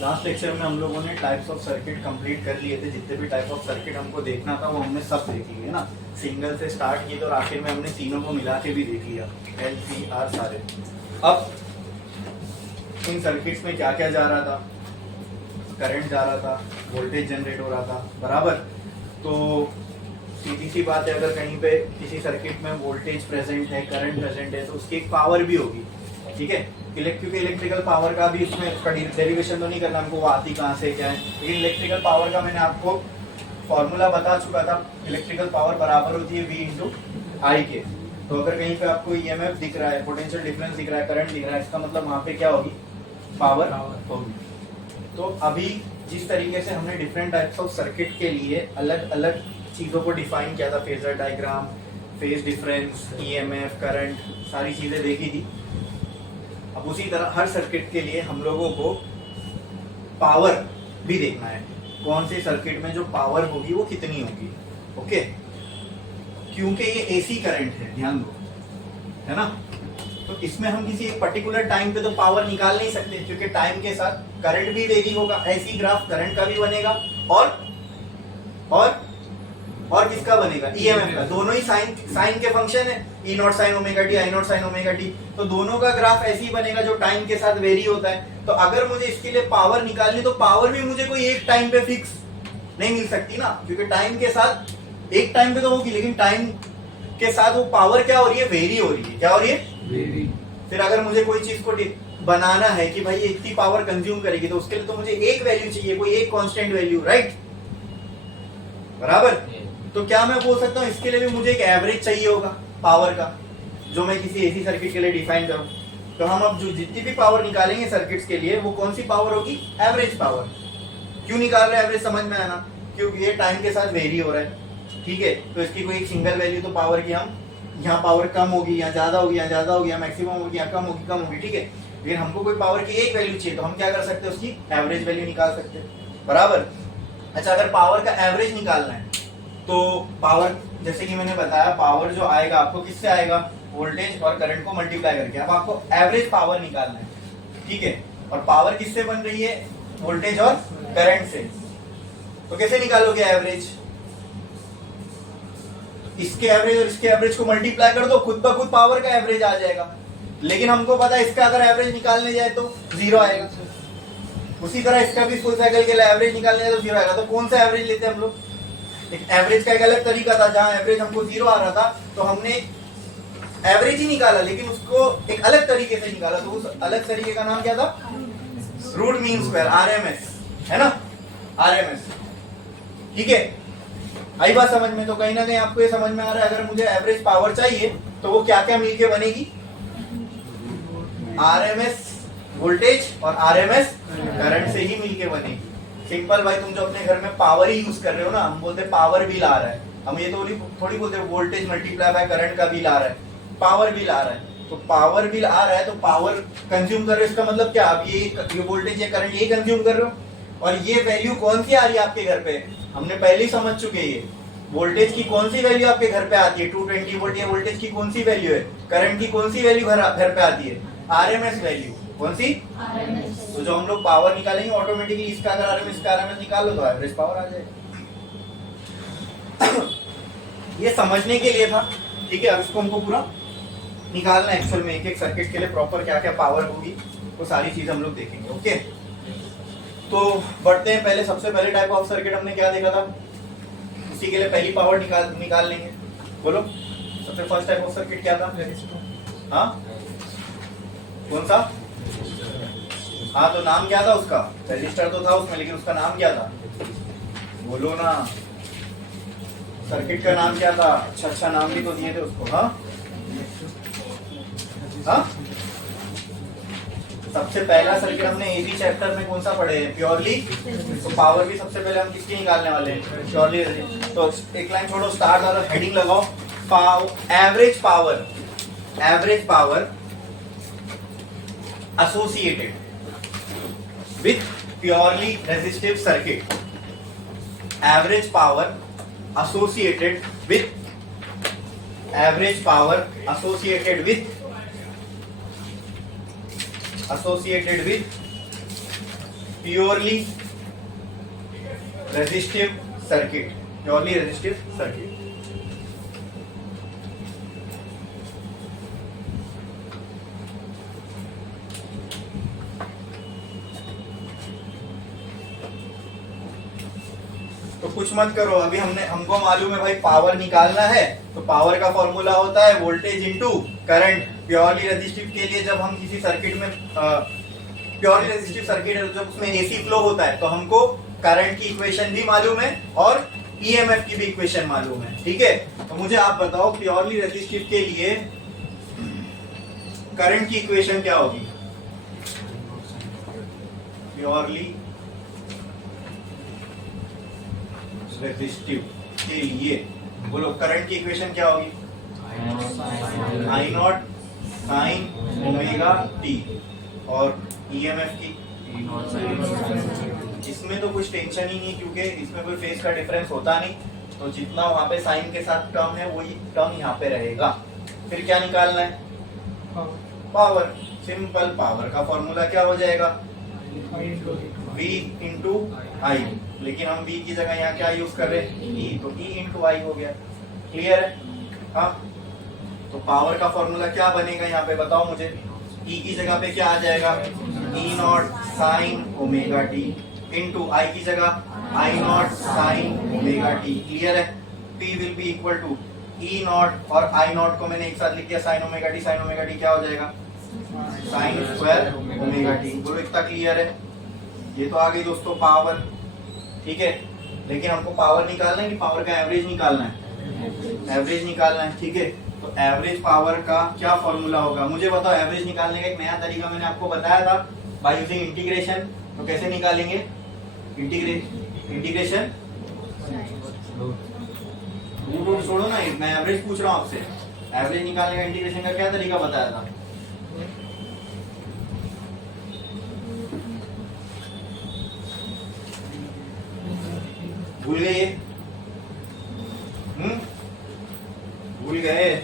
Last lecture में हम लोगों ने टाइप्स ऑफ सर्किट कंप्लीट कर लिए थे। जितने भी टाइप ऑफ सर्किट हमको देखना था वो हमने सब देख लिए ना। सिंगल से स्टार्ट किए थे और आखिर में हमने तीनों को मिला के भी देख लिया, एल सी आर सारे। अब इन सर्किट्स में क्या क्या जा रहा था, करंट जा रहा था, वोल्टेज जनरेट हो रहा था, बराबर। तो सीधी सी बात है, अगर कहीं पे किसी सर्किट में वोल्टेज प्रेजेंट है, करंट प्रेजेंट है, तो उसकी एक पावर भी होगी, ठीक है। क्योंकि इलेक्ट्रिकल पावर का भी उसमें डेरिवेशन तो नहीं करना हमको, वो आती कहाँ से क्या है, लेकिन इलेक्ट्रिकल पावर का मैंने आपको फॉर्मूला बता चुका था। इलेक्ट्रिकल पावर बराबर होती है V इंटू आई के। तो अगर कहीं पे आपको EMF दिख रहा है, पोटेंशियल डिफरेंस दिख रहा है, करंट दिख रहा है, इसका मतलब वहां पे क्या होगी, पावर होगी। तो अभी जिस तरीके से हमने डिफरेंट टाइप्स ऑफ सर्किट के लिए अलग अलग चीजों को डिफाइन किया था, phasor diagram, phase difference, EMF, current, सारी चीजें देखी थी। अब उसी तरह हर सर्किट के लिए हम लोगों को पावर भी देखना है, कौन से सर्किट में जो पावर होगी वो कितनी होगी, ओके। क्योंकि ये AC करंट है, ध्यान दो, है ना। तो इसमें हम किसी एक पर्टिकुलर टाइम पे तो पावर निकाल नहीं सकते, क्योंकि टाइम के साथ करंट भी वेरी होगा। ऐसी ग्राफ करंट का भी बनेगा और किसका बनेगा, EMF का। दोनों ही साइन के फंक्शन है, E naught sine omega T, I not sine omega T. तो दोनों का ग्राफ ऐसे ही बनेगा जो टाइम के साथ वेरी होता है। तो अगर मुझे इसके लिए पावर निकालनी, तो पावर भी मुझे कोई एक टाइम पे फिक्स नहीं मिल सकती ना, क्योंकि टाइम के साथ एक टाइम पे तो होगी, लेकिन टाइम के साथ वो पावर क्या हो रही है, वेरी हो रही है। क्या हो रही है, वेरी। फिर अगर मुझे कोई चीज को बनाना है कि भाई ये इतनी पावर कंज्यूम करेगी, तो उसके लिए तो मुझे एक वैल्यू चाहिए, कोई एक कांस्टेंट वैल्यू, राइट, बराबर। तो क्या मैं बोल सकता हूँ इसके लिए भी मुझे एक एवरेज चाहिए होगा पावर का, जो मैं किसी एसी सर्किट के लिए डिफाइन करूं। तो हम अब जो जितनी भी पावर निकालेंगे सर्किट्स के लिए, वो कौन सी पावर होगी, एवरेज पावर। क्यों निकाल रहे हैं एवरेज, समझ में आना, क्योंकि ये टाइम के साथ वेरी हो रहा है, ठीक है। तो इसकी कोई एक सिंगल वैल्यू तो पावर की, हम यहाँ पावर कम होगी, यहाँ ज्यादा होगी, यहाँ ज्यादा होगी, यहाँ मैक्सिमम होगी, यहाँ कम होगी, ठीक है। लेकिन हमको कोई पावर की एक वैल्यू चाहिए, तो हम क्या कर सकते हैं, उसकी एवरेज वैल्यू निकाल सकते हैं, बराबर। अच्छा, अगर पावर का एवरेज निकालना है, तो पावर, जैसे कि मैंने बताया, पावर जो आएगा आपको किससे आएगा, वोल्टेज और करंट को मल्टीप्लाई करके। अब आपको एवरेज पावर निकालना है, ठीक है। और पावर किससे बन रही है, वोल्टेज और करंट से। तो कैसे निकालोगे एवरेज, इसके एवरेज और इसके एवरेज को मल्टीप्लाई कर दो, खुद ब खुद पावर का एवरेज आ जाएगा। लेकिन हमको पता है इसका अगर एवरेज निकालने जाए तो 0 आएगा, उसी तरह इसका भी फुल साइकिल के लिए एवरेज निकालने जाए तो 0 आएगा। तो कौन सा एवरेज लेते हैं हम लोग, एक एवरेज का एक अलग तरीका था, जहां एवरेज हमको 0 आ रहा था, तो हमने एवरेज ही निकाला, लेकिन उसको एक अलग तरीके से निकाला। तो उस अलग तरीके का नाम क्या था, रूट मीन स्क्वायर, RMS, है ना, RMS, ठीक है। आई बात समझ में। तो कहीं ना कहीं आपको ये समझ में आ रहा है, अगर मुझे एवरेज पावर चाहिए तो वो क्या क्या मिलके बनेगी, RMS वोल्टेज और RMS करंट से ही मिलके बनेगी। सिंपल भाई, तुम जो अपने घर में पावर ही यूज कर रहे हो ना, हम बोलते पावर बिल आ रहा है, हम ये तो थोड़ी बोलते वोल्टेज मल्टीप्लाई बाय करंट का बिल आ रहा है, पावर बिल आ रहा है। तो पावर बिल आ रहा है, तो पावर कंज्यूम कर रहे हो, इसका मतलब क्या, आप ये वोल्टेज या करंट ये कंज्यूम कर रहे हो। और ये वैल्यू कौन सी आ रही है आपके घर पे, हमने पहले ही समझ चुके हैं। ये वोल्टेज की कौन सी वैल्यू आपके घर पे आती है, 220 वोल्ट, ये वोल्टेज की कौन सी वैल्यू है, करंट की कौन सी वैल्यू घर पे आती है, RMS वैल्यू, कौन सी, RMS। तो जो हम लोग पावर निकालेंगे ऑटोमेटिकली इसका अगर RMS का RMS निकाल लो तो एवरेज पावर आ जाएगा। ये समझने के लिए था, ठीक है। अब इसको हमको पूरा निकालना है एक्सेल में, एक एक सर्किट के लिए प्रॉपर क्या क्या पावर होगी, वो सारी चीज हम लोग देखेंगे, ओके। तो बढ़ते हैं, पहले सबसे पहले टाइप ऑफ सर्किट हमने क्या देखा था, उसी के लिए पहली पावर निकाल लेंगे। बोलो, सबसे फर्स्ट टाइप ऑफ सर्किट क्या था, हाँ कौन सा, हाँ तो नाम क्या था उसका, रजिस्टर तो था उसमें, लेकिन उसका नाम क्या था, बोलो ना, सर्किट का नाम क्या था, अच्छा नाम भी तो दिए थे उसको, हाँ हाँ। सबसे पहला सर्किट हमने एसी चैप्टर में कौन सा पढ़े हैं, प्योरली। तो पावर भी सबसे पहले हम किसकी निकालने वाले हैं, प्योरली। तो एक लाइन छोड़ो, स्टार्ट वाला हेडिंग लगाओ, average power associated with purely resistive circuit, average power associated with purely resistive circuit, purely resistive circuit. तो कुछ मत करो, अभी हमको मालूम है भाई पावर निकालना है, तो पावर का फॉर्मूला होता है voltage into current. Purely resistive के लिए जब हम किसी सर्किट में प्योरली रेजिस्टिव सर्किट है, जब उसमें एसी फ्लो होता है तो हमको करंट की इक्वेशन भी मालूम है और ईएमएफ की भी इक्वेशन मालूम है, ठीक है। तो मुझे आप बताओ प्योरली रेजिस्टिव के लिए करंट की इक्वेशन क्या होगी? प्योरली रेजिस्टिव के लिए बोलो करंट की इक्वेशन क्या होगी? आई नॉट साइन ओमेगा टी। और ईएमएफ की, इसमें तो कुछ टेंशन ही नहीं क्योंकि इसमें कोई फेज का डिफरेंस होता नहीं, तो जितना वहां पे साइन के साथ टर्म है वही टर्म यहाँ पे रहेगा। फिर क्या निकालना है? पावर। सिंपल, पावर का फॉर्मूला क्या हो जाएगा? V इंटू आई, लेकिन हम V की जगह यहाँ क्या यूज कर रहे हैं? E, तो E इंटू आई हो गया। क्लियर है? हाँ, तो पावर का फॉर्मूला क्या बनेगा यहाँ पे बताओ मुझे? E की जगह पे क्या आ जाएगा? E naught sine omega T into I की जगह I not sine omega T. Clear है? P will be equal to E naught और आई नॉट को मैंने एक साथ लिख दिया sine omega T. Sine omega T क्या हो जाएगा? Sine square omega T. बोलो इतना क्लियर है? ये तो आ गई दोस्तों पावर, ठीक है। लेकिन हमको पावर निकालना है कि पावर का एवरेज निकालना है? एवरेज निकालना है, ठीक है। तो एवरेज पावर का क्या फॉर्मूला होगा मुझे बताओ? एवरेज निकालने का एक नया तरीका मैंने आपको बताया था बाय यूजिंग इंटीग्रेशन। तो कैसे निकालेंगे? इंटीग्रेशन रूट छोड़ो ना, मैं एवरेज पूछ रहा हूँ आपसे। एवरेज निकालने का इंटीग्रेशन का क्या तरीका बताया था? भूल गए? भूल गए?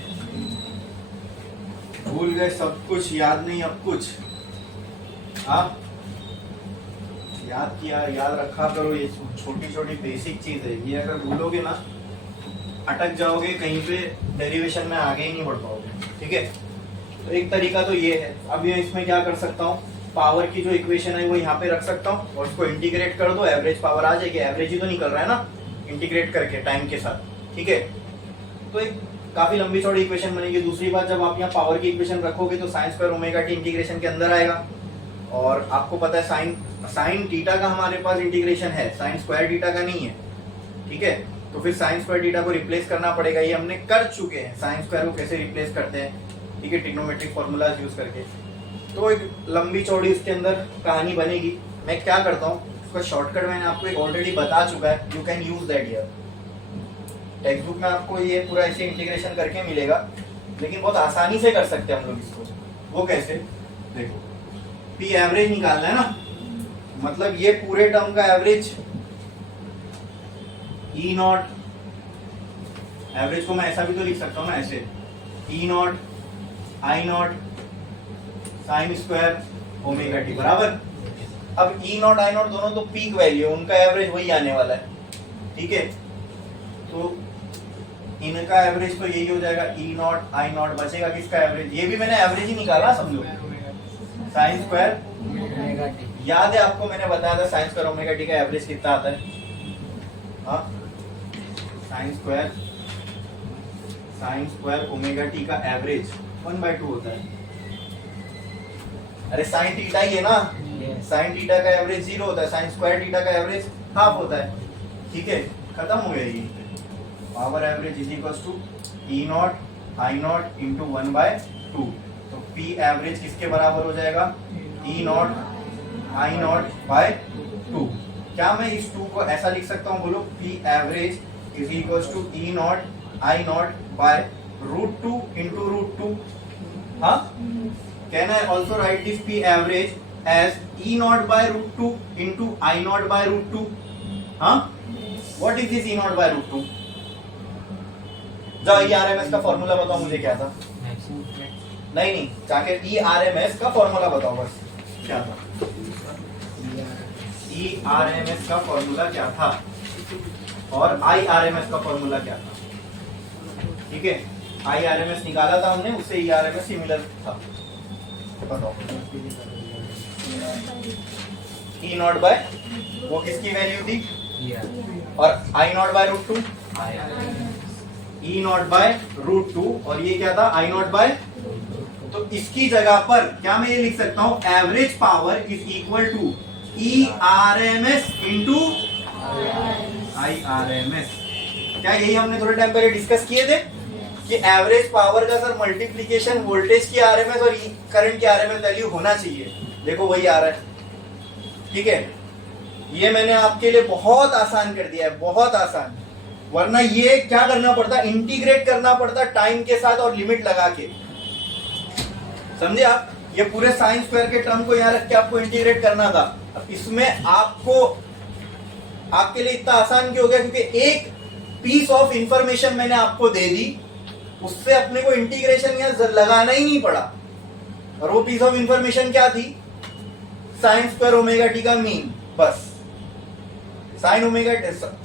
भूल गए सब कुछ, याद नहीं अब कुछ? हाँ, याद किया, याद रखा करो। ये छोटी छोटी बेसिक चीज है, ये अगर भूलोगे ना अटक जाओगे कहीं पे, डेरिवेशन में आगे ही नहीं बढ़ पाओगे, ठीक है। तो एक तरीका तो ये है। अब ये इसमें क्या कर सकता हूँ, पावर की जो इक्वेशन है वो यहाँ पे रख सकता हूँ और उसको इंटीग्रेट कर दो, एवरेज पावर आ जाएगी। एवरेज ही तो निकल रहा है ना इंटीग्रेट करके टाइम के साथ, ठीक है। तो एक काफी लंबी चौड़ी इक्वेशन बनेगी। दूसरी बात, जब आप यहाँ पावर की इक्वेशन रखोगे तो sign square omega T integration के अंदर आएगा। और आपको पता है साइन थीटा का हमारे पास इंटीग्रेशन है, साइन स्क्वायर थीटा का नहीं है, ठीक है। तो फिर साइन स्क्वायर थीटा को रिप्लेस करना पड़ेगा, ये हमने कर चुके हैं। साइन स्क्वायर को कैसे रिप्लेस करते हैं, ठीक है, ट्रिग्नोमेट्रिक फॉर्मूलाज यूज करके। तो एक लंबी चौड़ी इसके अंदर कहानी बनेगी। मैं क्या करता हूँ, उसका शॉर्टकट मैंने आपको एक ऑलरेडी बता चुका है, you can use that here. Text book में आपको ये पूरा ऐसे इंटीग्रेशन करके मिलेगा, लेकिन बहुत आसानी से कर सकते हैं हम लोग इसको। वो कैसे? देखो, पी एवरेज निकालना है ना, मतलब ये पूरे टर्म का एवरेज ई नॉट, एवरेज को मैं ऐसा भी तो लिख सकता हूँ ना, ऐसे E not I not sine square omega T बराबर। अब ई नॉट आई नॉट दोनों तो पीक वैल्यू है, उनका एवरेज वही आने वाला है, ठीक है। तो इनका एवरेज तो यही हो जाएगा, ई नॉट आई नॉट बचेगा किसका एवरेज? ये भी मैंने एवरेज ही निकाला, समझो, साइन स्क्वायर ओमेगा टी। याद है आपको मैंने बताया था साइन स्क्वायर ओमेगा टी का एवरेज कितना आता है? हाँ, साइन स्क्वायर ओमेगा टी का एवरेज 1/2 होता है। अरे साइन थीटा ही है ना, साइन थीटा का एवरेज 0 होता है, साइन स्क्वायर थीटा का एवरेज हाफ होता है, ठीक है। खत्म हो गया ये। Power average is equal to E not I not into 1/2। तो पी एवरेज किसके बराबर हो जाएगा? E not I not by 2। क्या मैं इस 2 को ऐसा लिख सकता हूँ? बोलो, P average is equal to E not I not by √2 into √2। हाँ, can I also write this P average as E not by √2 into I not by √2? हाँ, what is this E not by √2? जाओ E R M S का formula बताओ मुझे, क्या था? नहीं, जाके ई आर एम एस का फॉर्मूला बताओ बस, क्या था? VRMS का फॉर्मूला क्या था और IRMS का फॉर्मूला क्या था। ठीक है, IRMS निकाला था हमने, उससे ERMS सिमिलर था। बताओ E नॉट बाय वो किसकी वैल्यू थी और I not by root two, E not by root two, और ये क्या था I नॉट बाय। तो इसकी जगह पर क्या मैं ये लिख सकता हूं, average power is equal to ERMS into IRMS। क्या यही हमने थोड़े टाइम पहले डिस्कस किए थे कि एवरेज पावर का सर मल्टीप्लीकेशन वोल्टेज की RMS और करंट की RMS वैल्यू होना चाहिए। देखो वही आ रहा है। ठीक है, ये मैंने आपके लिए बहुत आसान कर दिया है, बहुत आसान। वरना ये क्या करना पड़ता, इंटीग्रेट करना पड़ता टाइम के साथ और लिमिट लगा के। समझे आप, ये पूरे साइन स्क्वायर के टर्म को यहाँ रख के आपको इंटीग्रेट करना था। अब इसमें आपको आपके लिए इतना आसान क्यों हो गया, क्योंकि एक पीस ऑफ इंफॉर्मेशन मैंने आपको दे दी, उससे अपने को इंटीग्रेशन यहाँ लगाना ही नहीं पड़ा। और वो पीस ऑफ इंफॉर्मेशन क्या थी, साइन स्क्वायर ओमेगा टी का मीन। बस साइन ओमेगा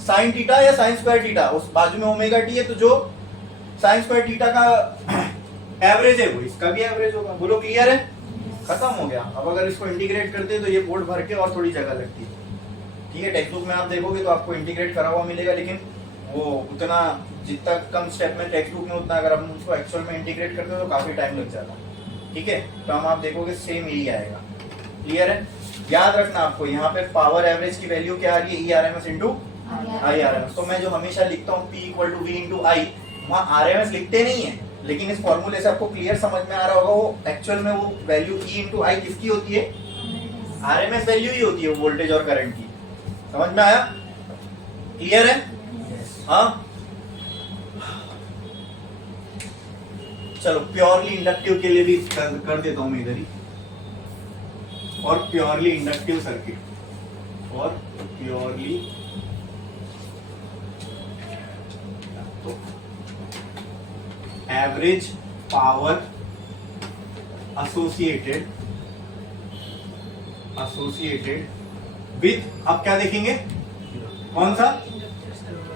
साइन थीटा या साइन स्क्वायर थीटा, उस बाजू में ओमेगा टी है, तो जो साइन स्क्वायर थीटा का एवरेज है वो इसका भी एवरेज होगा। बोलो क्लियर है, खत्म हो गया। अब अगर इसको इंटीग्रेट करते तो ये बोर्ड भर के और थोड़ी जगह लगती है। ठीक है, टेक्स्ट बुक में आप देखोगे तो आपको इंटीग्रेट करा हुआ मिलेगा, लेकिन वो उतना जितना कम स्टेप में टेक्स्ट बुक में, उतना अगर हम उसको एक्चुअल में इंटीग्रेट करते हो तो काफी टाइम लग जाता है। ठीक है, तो हम आप देखोगे सेम ही आएगा। क्लियर है, याद रखना आपको यहाँ पे पावर एवरेज की वैल्यू क्या आ रही है, ERMS इंटू IRMS। तो मैं जो हमेशा लिखता हूँ P equal to V into I, वहाँ RMS लिखते नहीं है, लेकिन इस फॉर्मूले से आपको क्लियर समझ में आ रहा होगा वो एक्चुअल में वो वैल्यू E इंटू I किसकी होती है, RMS वैल्यू ही होती है वोल्टेज और करंट की। समझ में आया, क्लियर है। हाँ चलो प्योरली इंडक्टिव के लिए भी कर देता हूं मैं इधर ही, और प्योरली इंडक्टिव सर्किट, और प्योरली तो एवरेज पावर एसोसिएटेड विथ, अब क्या देखेंगे, कौन सा,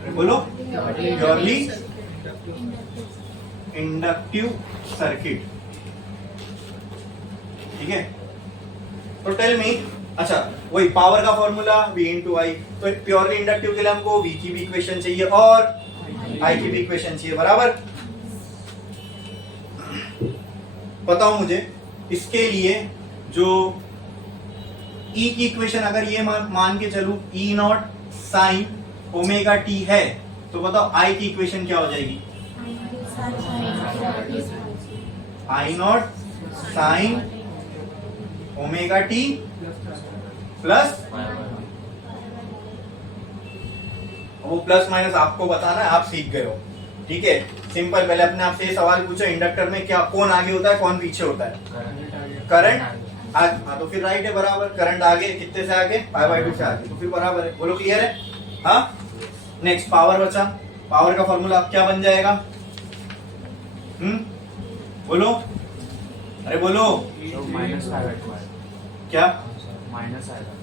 बोलो, प्योरली इंडक्टिव सर्किट। ठीक है, तो टेल मी, अच्छा वही पावर का फॉर्मूला V इंटू I, तो प्योरली इंडक्टिव के लिए हमको V की भी इक्वेशन चाहिए और I की भी इक्वेशन चाहिए, बराबर। बताओ मुझे इसके लिए जो E की इक्वेशन, अगर ये मान के चलूं E naught sine omega T है, तो बताओ I की इक्वेशन क्या हो जाएगी, I not sine omega T plus, वो प्लस माइनस आपको बताना है, आप सीख गए हो। ठीक है, सिंपल। पहले अपने आप से ये सवाल पूछो, इंडक्टर में क्या, कौन आगे होता है कौन पीछे होता है, करंट आगे। हाँ तो फिर राइट है, बराबर। करंट आगे, कितने से आगे, π/2 से आगे, तो फिर बराबर है। बोलो क्लियर है। हाँ नेक्स्ट पावर बचा, पावर का फॉर्मूला अब क्या बन जाएगा, बोलो, अरे बोलो, माइनस क्या माइनस आएगा,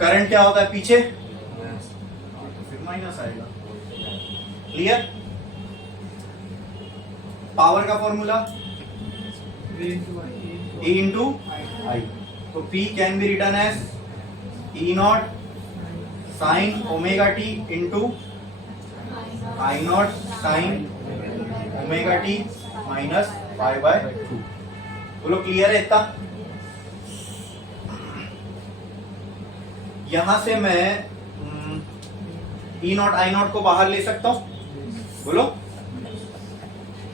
करंट क्या होता है पीछे, तो फिर माइनस आएगा। क्लियर, पावर का फॉर्मूला E इंटू I, तो P can be written as E naught sine omega T into I not sine omega T minus π/2। बोलो क्लियर है इतना। यहां से मैं E नॉट I नॉट को बाहर ले सकता हूं, बोलो।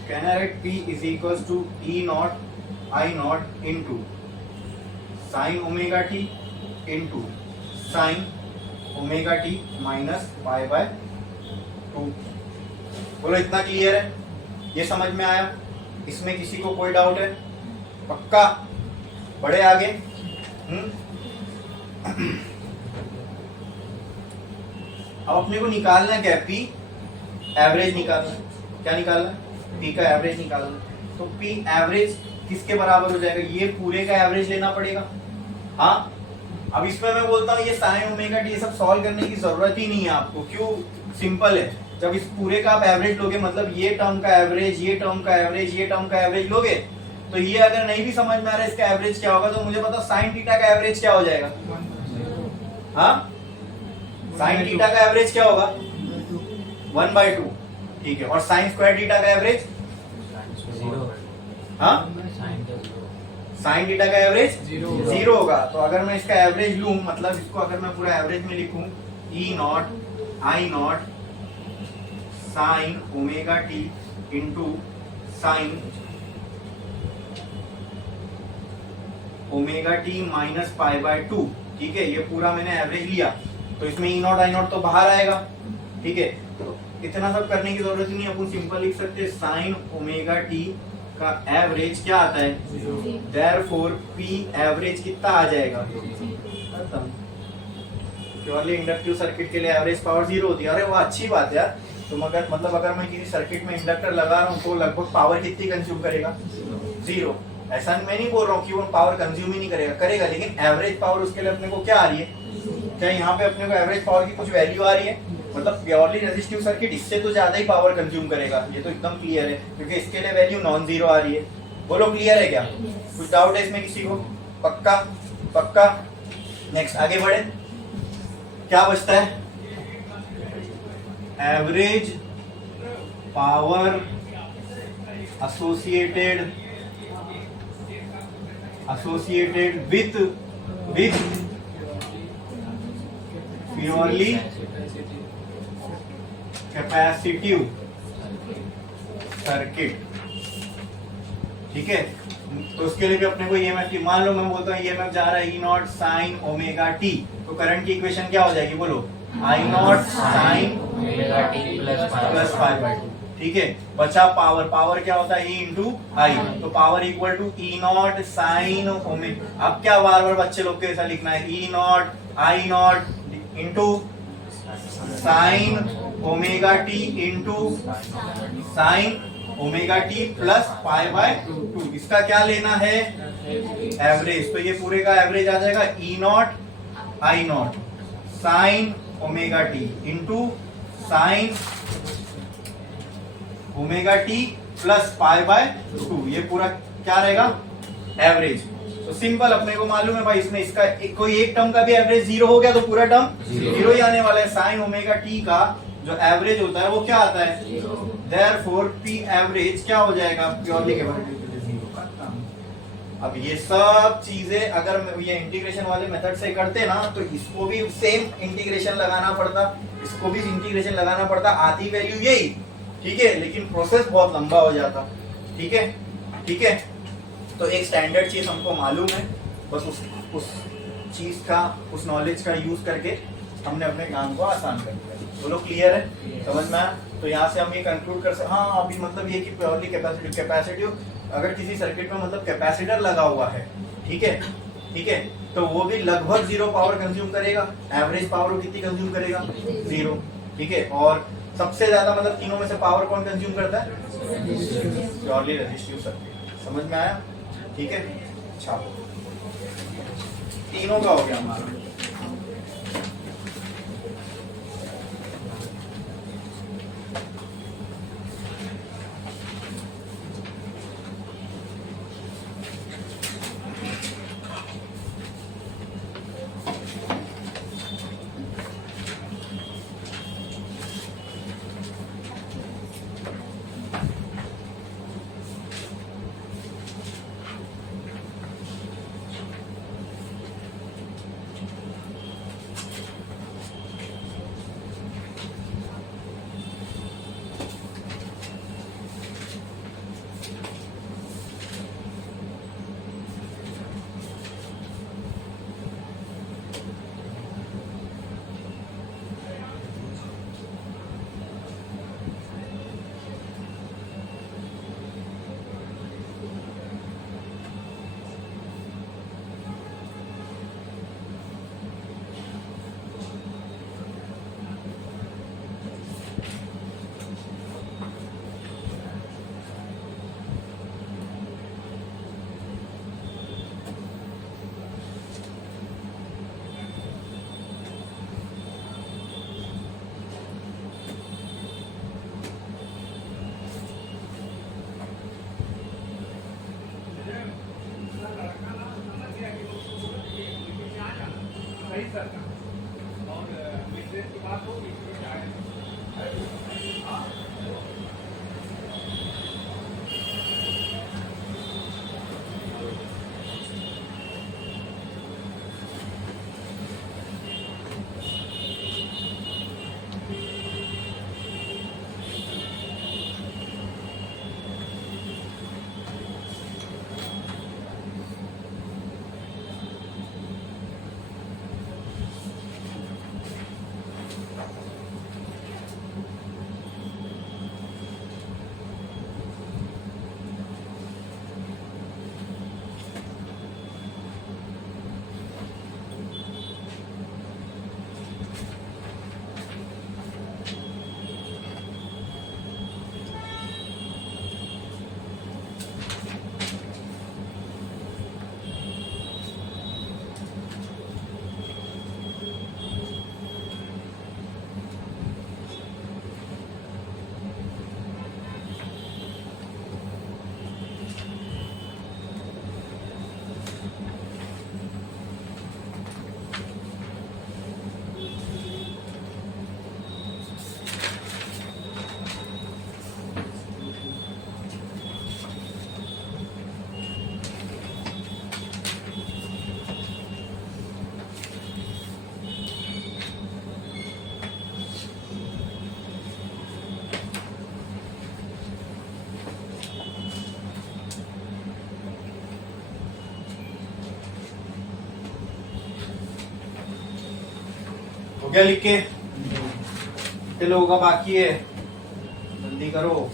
Can I write P is equal to E naught I naught into sine omega T into sine omega T minus π/2। बोलो इतना क्लियर है, ये समझ में आया, इसमें किसी को कोई डाउट है, पक्का, बढ़े आगे। अब अपने को निकालना क्या है, P एवरेज निकालना है। क्या निकालना है, P का एवरेज निकालना है। तो P एवरेज किसके बराबर हो जाएगा, ये पूरे का एवरेज लेना पड़ेगा। हाँ अब इसमें मैं बोलता हूँ ये साइन ओमेगा टी सब सॉल्व करने की जरूरत ही नहीं है आपको, क्यों? सिंपल है। जब इस पूरे का आप एवरेज लोगे, मतलब ये टर्म का एवरेज, ये टर्म का एवरेज, ये टर्म का एवरेज लोगे, तो ये अगर नहीं भी समझ में आ रहा है इसका एवरेज क्या होगा, तो मुझे बताओ साइन थीटा का एवरेज क्या हो जाएगा? हाँ, साइन थीटा का एवरेज क्या होगा? 1/2। ठीक है, और साइन स्क्वायर थीटा का एवरेज? हाँ, साइन थीटा का एवरेज 0 होगा। तो अगर मैं इसका एवरेज लूं, मतलब इसको अगर मैं पूरा एवरेज में लिखूं, E not I not sine omega T into sine omega T minus π/2। ठीक है, ये पूरा मैंने एवरेज लिया, तो इसमें ई नॉट आई नॉट तो बाहर आएगा। ठीक है, तो इतना सब करने की जरूरत ही नहीं, अपन सिंपल लिख सकते हैं साइन ओमेगा टी का एवरेज क्या आता है? देयरफॉर पी एवरेज कितना आ जाएगा? खत्म। प्योरली इंडक्टिव सर्किट के लिए एवरेज पावर 0 होती है। अरे वो अच्छी बात है यार। तो मगर मतलब अगर मैं किसी सर्किट में इंडक्टर लगा रहा हूँ तो लगभग पावर कितनी कंज्यूम करेगा? 0। ऐसा मैं नहीं बोल रहा हूँ कि वो पावर कंज्यूम ही नहीं करेगा, लेकिन एवरेज पावर उसके लिए अपने को क्या आ रही है? क्या यहाँ पे अपने को एवरेज पावर की कुछ वैल्यू आ रही है? मतलब प्योरली रेजिस्टिव सर्किट इससे तो ज्यादा ही पावर कंज्यूम करेगा, ये तो एकदम क्लियर है, क्योंकि इसके लिए वैल्यू नॉन जीरो आ रही है। बोलो क्लियर है क्या? कुछ डाउट है इसमें किसी को? पक्का? पक्का। नेक्स्ट आगे बढ़े, क्या बचता है? Average power associated with purely capacitive circuit. ठीक है, तो उसके लिए भी अपने को ईएमएफ की, मान लो मैं बोलता हूँ ईएमएफ जा रहा है E not sine omega T, तो करंट की इक्वेशन क्या हो जाएगी? बोलो, I not sine omega T plus 5/2। ठीक है, बचा पावर, पावर क्या होता है? ई इंटू आई, तो power equal to E not sine omega. अब क्या बार बार बच्चे लोग को ऐसा लिखना है? E not I not into sine omega T into sine omega T plus π/2। इसका क्या लेना है? एवरेज। तो ये पूरे का एवरेज आ जाएगा E not I not sine omega T into sine omega T plus π/2। ये पूरा क्या रहेगा? एवरेज। तो सिंपल अपने को मालूम है भाई, इसमें इसका कोई एक टर्म का भी एवरेज 0 हो गया तो पूरा टर्म 0 ही आने वाला है। साइन ओमेगा टी का जो एवरेज होता है वो क्या आता है? देयरफॉर पी एवरेज क्या हो जाएगा? Purely capacitive 0। अब ये सब चीजें अगर ये इंटीग्रेशन वाले मेथड से करते ना, तो इसको भी सेम इंटीग्रेशन लगाना पड़ता, इसको भी इंटीग्रेशन लगाना पड़ता, आधी वैल्यू यही। ठीक है, लेकिन प्रोसेस बहुत लंबा हो जाता। ठीक है, ठीक है। तो एक स्टैंडर्ड चीज हमको मालूम है, बस उस चीज का, उस नॉलेज का यूज करके हमने अपने काम को आसान कर दिया। बोलो क्लियर है? समझ में आया? तो यहाँ से हम ये कंक्लूड कर सकते, हाँ अभी मतलब ये कि प्योरली कैपेसिटिव अगर किसी सर्किट में मतलब कैपेसिटर लगा हुआ है, ठीक है, ठीक है, तो वो भी लगभग 0 पावर कंज्यूम करेगा। एवरेज पावर कितनी कंज्यूम करेगा? 0। ठीक है, और सबसे ज्यादा मतलब तीनों में से पावर कौन कंज्यूम करता है? Purely resistive circuit. समझ में आया? ठीक है, अच्छा, तीनों का हो गया हमारा। हो गया लिख के? कितने लोगों का बाकी है? जल्दी करो।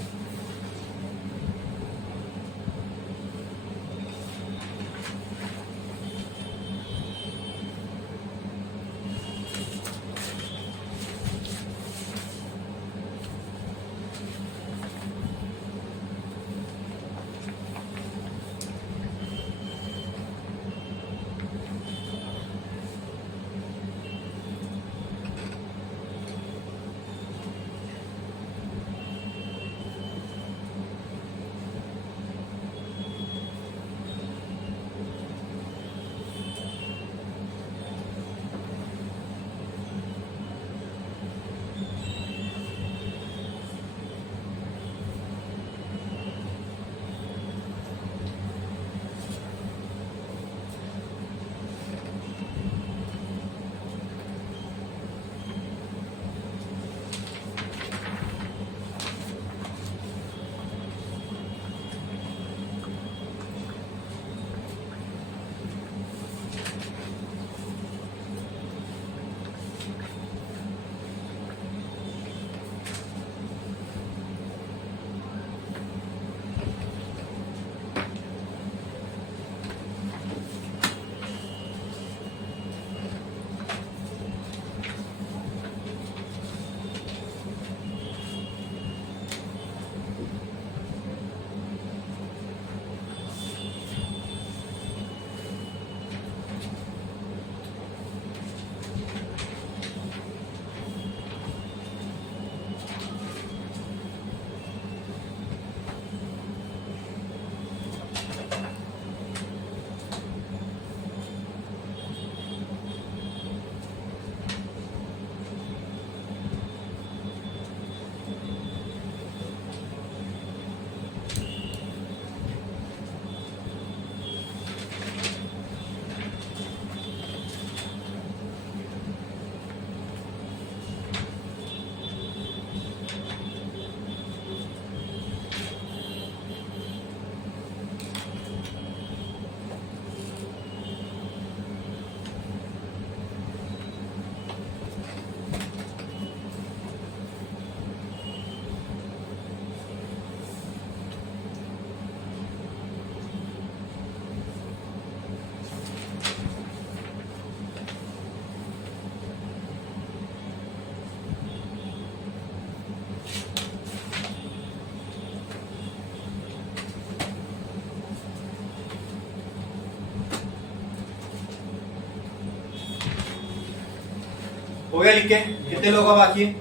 हो गया लिख के? कितने लोगों का बाकी है?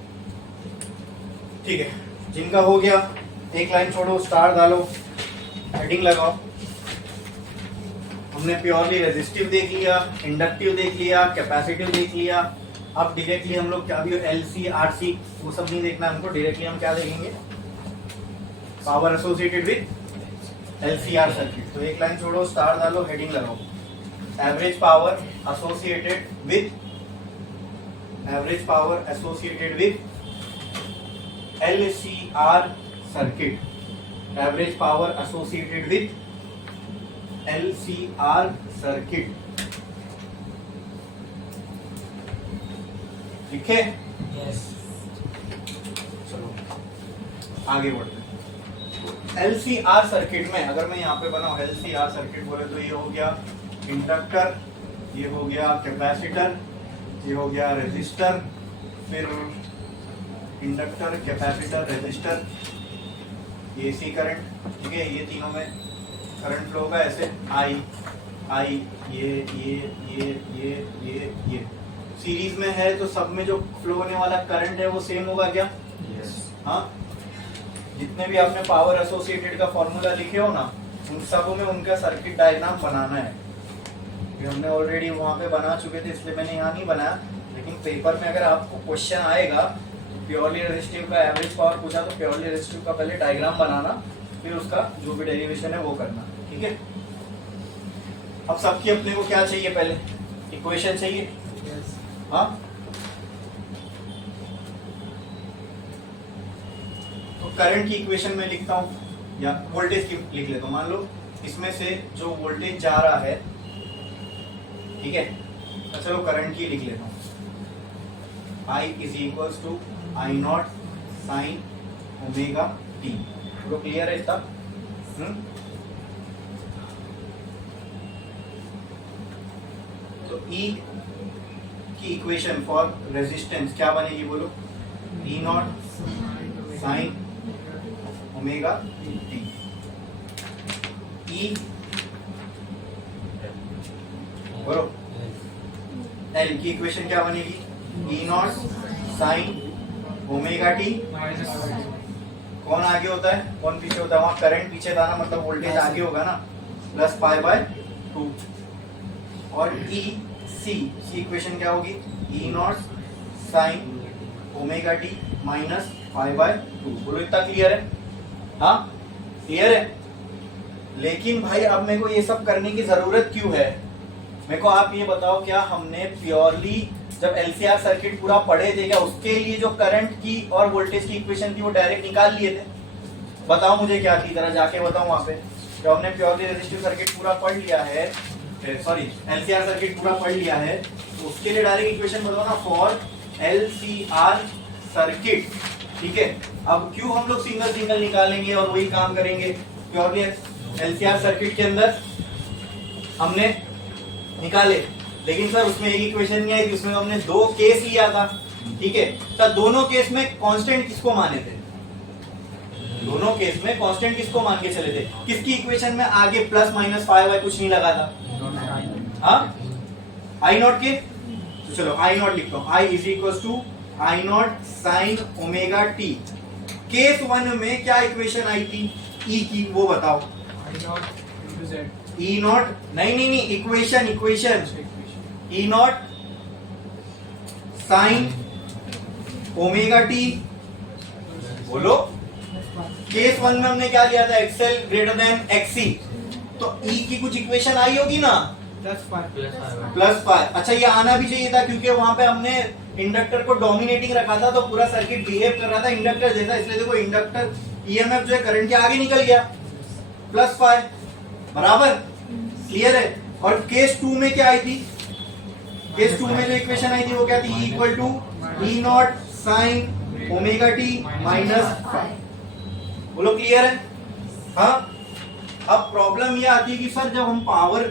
ठीक है, जिनका हो गया एक लाइन छोड़ो, स्टार डालो, हेडिंग लगाओ। हमने हमने प्योरली रेजिस्टिव देख लिया, इंडक्टिव देख लिया, कैपेसिटिव देख लिया। अब डायरेक्टली हम लोग क्या भी LC RC वो सब नहीं देखना हमको, डायरेक्टली हम क्या देखेंगे, power associated with LCR circuit. तो एक लाइन छोड़ो, स्टार डालो, हेडिंग लगाओ, average power associated with LCR circuit, average power associated with LCR circuit. ठीक है, चलो आगे बढ़ते हैं। LCR सर्किट में अगर मैं यहाँ पे बनाऊं LCR सर्किट बोले तो ये हो गया इंडक्टर, ये हो गया कैपेसिटर, ये हो गया रेजिस्टर, फिर इंडक्टर, कैपेसिटर, रेजिस्टर, ये AC करंट। ठीक है, ये तीनों में करंट फ्लो होगा ऐसे, आई ये सीरीज में है तो सब में जो फ्लो होने वाला करंट है वो सेम होगा क्या? हाँ, जितने भी आपने पावर एसोसिएटेड का फॉर्मूला लिखे हो ना, उन सब में उनका सर्किट डायग्राम बनाना है। ये हमने ऑलरेडी वहां पे बना चुके थे, इसलिए मैंने यहाँ नहीं बनाया, लेकिन पेपर में अगर आपको क्वेश्चन आएगा तो प्योरली रेजिस्टिव का एवरेज पावर पूछा तो प्योरली रेजिस्टिव का पहले डायग्राम बनाना, फिर उसका जो भी डेरिवेशन है वो करना। ठीक है, अब सबकी अपने को क्या चाहिए, पहले इक्वेशन चाहिए। हाँ, तो करंट की इक्वेशन में लिखता हूं या वोल्टेज की लिख लेता हूं। मान लो इसमें से जो वोल्टेज जा रहा है, ठीक है, तो चलो करंट की लिख लेता हूं, I is equals to I not sine omega T. तो क्लियर है इतना? तो E की इक्वेशन फॉर रेजिस्टेंस क्या बनेगी बोलो? E naught sine omega T. E बोलो L की इक्वेशन क्या बनेगी? E naught sine omega T. कौन आगे होता है, कौन पीछे होता है? वहां करंट पीछे था ना, मतलब वोल्टेज आगे होगा ना, प्लस पाई बाय 2। और E C की इक्वेशन क्या होगी? E naught sine omega T minus pi by 2। बोलो इतना क्लियर है? हाँ क्लियर है। लेकिन भाई अब मेरे को ये सब करने की जरूरत क्यों है? मेरे को आप ये बताओ, क्या हमने प्योरली जब LCR सर्किट पूरा पढ़े थे, क्या उसके लिए जो करंट की और वोल्टेज की इक्वेशन थी वो डायरेक्ट निकाल लिए थे? बताओ मुझे क्या थी, जरा जाके बताओ वहां पे। जब हमने प्योरली रेजिस्टिव सर्किट पूरा पढ़ लिया है, सॉरी LCR सर्किट पूरा पढ़ लिया है, तो उसके लिए डायरेक्ट इक्वेशन बताओ ना, फॉर LCR सर्किट। ठीक है, अब क्यों हम लोग सिंगल सिंगल निकालेंगे और वही काम करेंगे? प्योरली LCR सर्किट के अंदर हमने निकाले, लेकिन सर उसमें एक इक्वेशन नहीं आई थी, उसमें हमने 2 केस लिया था। ठीक है, तो दोनों केस में कांस्टेंट किसको माने थे? दोनों केस में कांस्टेंट किसको मान के चले थे? किसकी इक्वेशन में आगे प्लस माइनस पाई बाय कुछ नहीं लगा था? हाँ, आई नॉट के। तो चलो आई नॉट लिखता हूं, I is equal to I not sine omega T. Case 1 में क्या इक्वेशन आई थी ई की, वो बताओ। ई नॉट नहीं, equation E not sine omega T. बोलो, केस 1 में हमने क्या लिया था? XL greater than XC. तो ई की कुछ इक्वेशन आई होगी ना, प्लस 5। अच्छा, ये आना भी चाहिए था क्योंकि वहां पे हमने इंडक्टर को डोमिनेटिंग रखा था, तो पूरा सर्किट बिहेव कर रहा था इंडक्टर जैसा, इसलिए देखो इंडक्टर ईएमएफ जो है करंट के आगे निकल गया, प्लस 5 बराबर। क्लियर है? और केस 2 में क्या आई थी? केस 2 में जो इक्वेशन आई थी वो क्या थी? Equal to E not sine omega T minus 5। बोलो क्लियर है? हाँ, अब प्रॉब्लम ये आती है कि सर जब हम पावर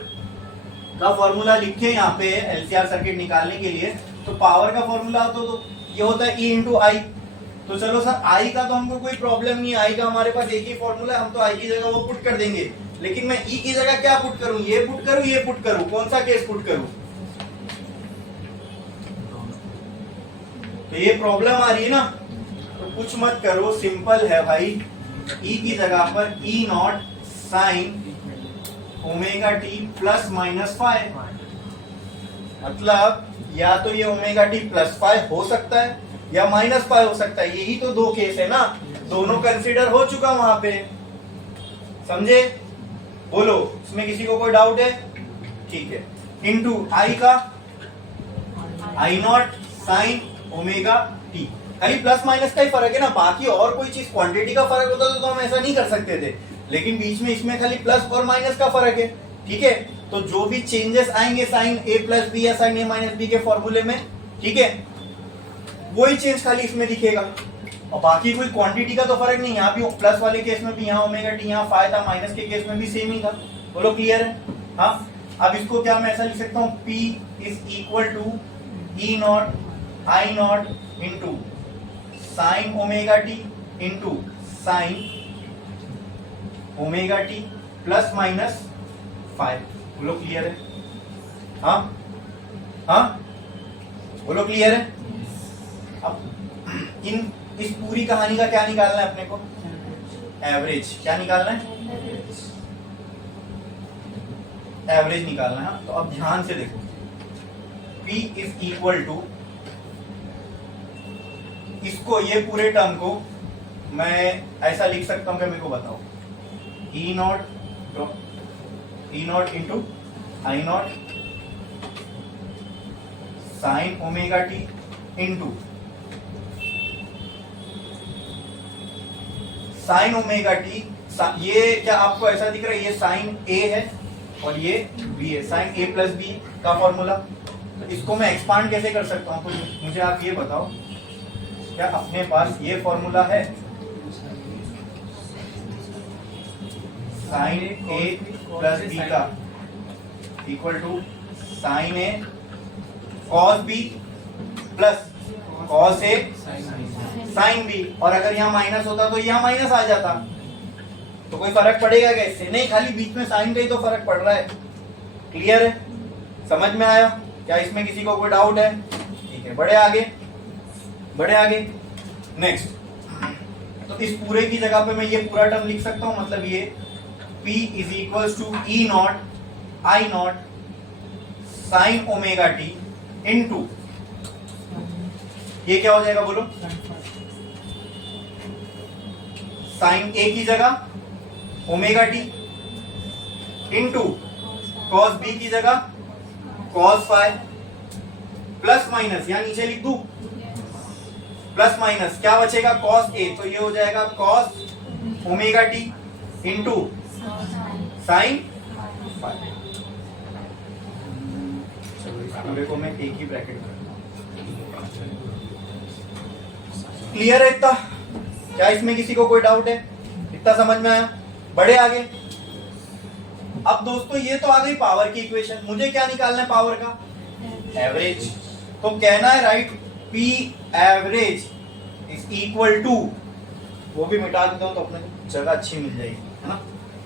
का फॉर्मूला लिखे यहाँ पे LCR सर्किट निकालने के लिए, तो पावर का फॉर्मूला तो ये होता है E इंटू आई। तो चलो सर आई का तो हमको कोई प्रॉब्लम नहीं है, आई का हमारे पास एक ही फॉर्मूला है, हम तो आई की जगह वो पुट कर देंगे। लेकिन मैं ई की जगह क्या पुट करूं? ये पुट करूं, ये पुट करूं? कौन सा केस पुट करूं? तो ये प्रॉब्लम आ रही है ना, तो कुछ मत करो, सिंपल है भाई। ई की जगह पर E not sine omega T plus minus five. मतलब या तो ये ओमेगा टी प्लस फाइव हो सकता है या माइनस फाइव हो सकता है, यही तो दो केस है ना, दोनों कंसीडर हो चुका वहां पे, समझे? बोलो, इसमें किसी को कोई डाउट है? ठीक है, इनटू आई का आई नॉट साइन ओमेगा टी, खाली प्लस माइनस का ही फर्क है ना, बाकी और कोई चीज क्वांटिटी का फर्क होता तो हम ऐसा नहीं कर सकते थे, लेकिन बीच में इसमें खाली प्लस और माइनस का फर्क है, ठीक है? तो जो भी चेंजेस आएंगे साइन ए प्लस बी या साइन ए माइनस बी के फॉर्मूले में, ठीक है, वही चेंज खाली इसमें दिखेगा, और बाकी कोई क्वांटिटी का तो फर्क नहीं। यहाँ भी प्लस वाले केस में भी यहाँ ओमेगा टी यहाँ फाइव था, माइनस के केस में भी सेम ही था। बोलो क्लियर है? हाँ, अब इसको क्या मैं ऐसा लिख सकता हूँ, P is equal to E not I not into sine omega T into sine omega T plus minus five. बोलो क्लियर है? हाँ हाँ, बोलो क्लियर है? अब इस पूरी कहानी का क्या निकालना है अपने को? एवरेज। क्या निकालना है? एवरेज निकालना है। तो अब ध्यान से देखो, P इज इक्वल टू, इसको ये पूरे टर्म को मैं ऐसा लिख सकता हूं कि मेरे को बताओ, E naught into I not sine omega T into sine omega T. ये क्या आपको ऐसा दिख रहा है? ये साइन ए है और ये बी है, साइन ए प्लस बी का फॉर्मूला। तो इसको मैं एक्सपांड कैसे कर सकता हूं? तो मुझे आप ये बताओ, क्या अपने पास ये फॉर्मूला है साइन ए प्लस बी का equal to sine A cos B plus cos A sine B, और अगर यहाँ माइनस होता तो यहाँ माइनस आ जाता, तो कोई फर्क पड़ेगा क्या इससे? नहीं, खाली बीच में साइन का ही तो फर्क पड़ रहा है। क्लियर है? समझ में आया? क्या इसमें किसी को कोई डाउट है? ठीक है, बढ़े आगे, बढ़े आगे। नेक्स्ट, तो इस पूरे की जगह पे मैं ये पूरा टर्म लिख सकता हूं, मतलब ये P is equal to E not I not sine omega T into, ये क्या हो जाएगा बोलो? साइन ए की जगह omega T into cos B की जगह कॉस फाइव प्लस माइनस, यहां नीचे लिख दू प्लस माइनस, क्या बचेगा? कॉस ए, तो ये हो जाएगा cos omega T into sign five. चलो इस पूरे को मैं एक ही ब्रैकेट में, क्लियर है इतना? क्या इसमें किसी को कोई डाउट है? इतना समझ में आया? बढ़े आगे। अब दोस्तों ये तो आ गई पावर की इक्वेशन, मुझे क्या निकालना है? पावर का एवरेज। तो कहना है right, P average is equal to, वो भी मिटा देता हूं तो अपने जगह अच्छी मिल जाएगी, है ना,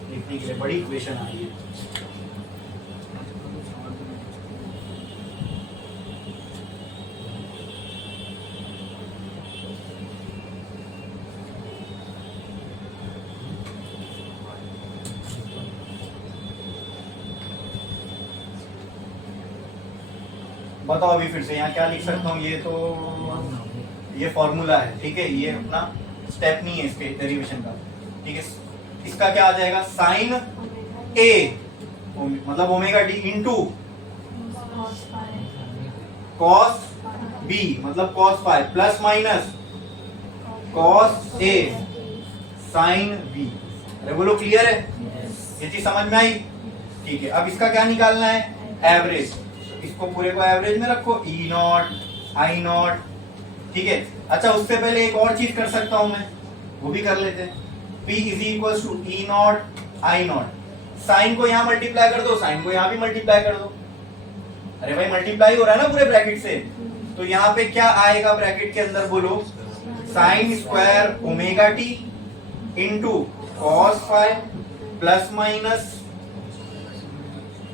लिखने के लिए। बड़ी इक्वेशन आ रही है। बताओ अभी फिर से यहाँ क्या लिख सकता हूँ? ये तो ये फॉर्मूला है, ठीक है, ये अपना स्टेप नहीं है इसके डेरिवेशन का, ठीक है। इसका क्या आ जाएगा? साइन ए मतलब omega T into cos B मतलब cos five plus minus cos A sine B. अरे बोलो क्लियर है? ये चीज समझ में आई? ठीक है, अब इसका क्या निकालना है? एवरेज। इसको पूरे को एवरेज में रखो, ई नॉट आई नॉट, ठीक है। अच्छा, उससे पहले एक और चीज कर सकता हूं मैं, वो भी कर लेते हैं। P is equal to E not I not, sine को यहाँ मल्टीप्लाई कर दो, साइन को यहाँ भी मल्टीप्लाई कर दो। अरे भाई मल्टीप्लाई हो रहा है ना पूरे ब्रैकेट से, तो यहाँ पे क्या आएगा ब्रैकेट के अंदर? बोलो, sign square omega T into cos five plus minus,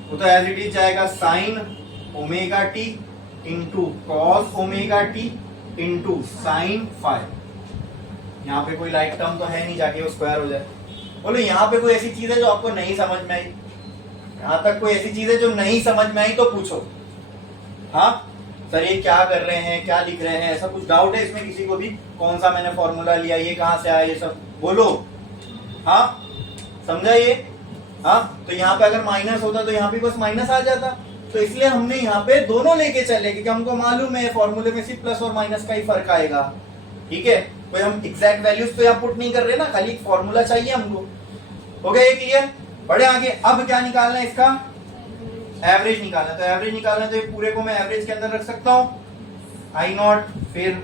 वो तो एज इट इज जाएगा sign omega T into cos omega T into sign five. यहाँ पे कोई लाइक टर्म तो है नहीं, जाके वो स्क्वायर हो जाए। बोलो यहाँ पे कोई ऐसी चीज है जो आपको नहीं समझ में आई? यहाँ तक कोई ऐसी चीज है जो नहीं समझ में आई तो पूछो। हाँ सर ये क्या कर रहे हैं, क्या लिख रहे हैं, ऐसा कुछ डाउट है इसमें किसी को भी? कौन सा मैंने फॉर्मूला लिया, ये कहाँ से आया, ये सब बोलो। हाँ समझा ये? हाँ तो यहाँ पे अगर माइनस होता तो यहाँ पे बस माइनस आ जाता, तो इसलिए हमने यहाँ पे दोनों लेके चले क्योंकि हमको मालूम है फॉर्मूले में सिर्फ प्लस और माइनस का ही फर्क आएगा। ठीक है, कोई हम एग्जैक्ट वैल्यूज तो यहाँ पुट नहीं कर रहे ना, खाली फॉर्मूला चाहिए हमको। हो गया ये क्लियर? बढ़े आगे। अब क्या निकालना है इसका? एवरेज निकालना। तो एवरेज निकालना तो ये पूरे को मैं एवरेज के अंदर रख सकता हूँ, आई नॉट फिर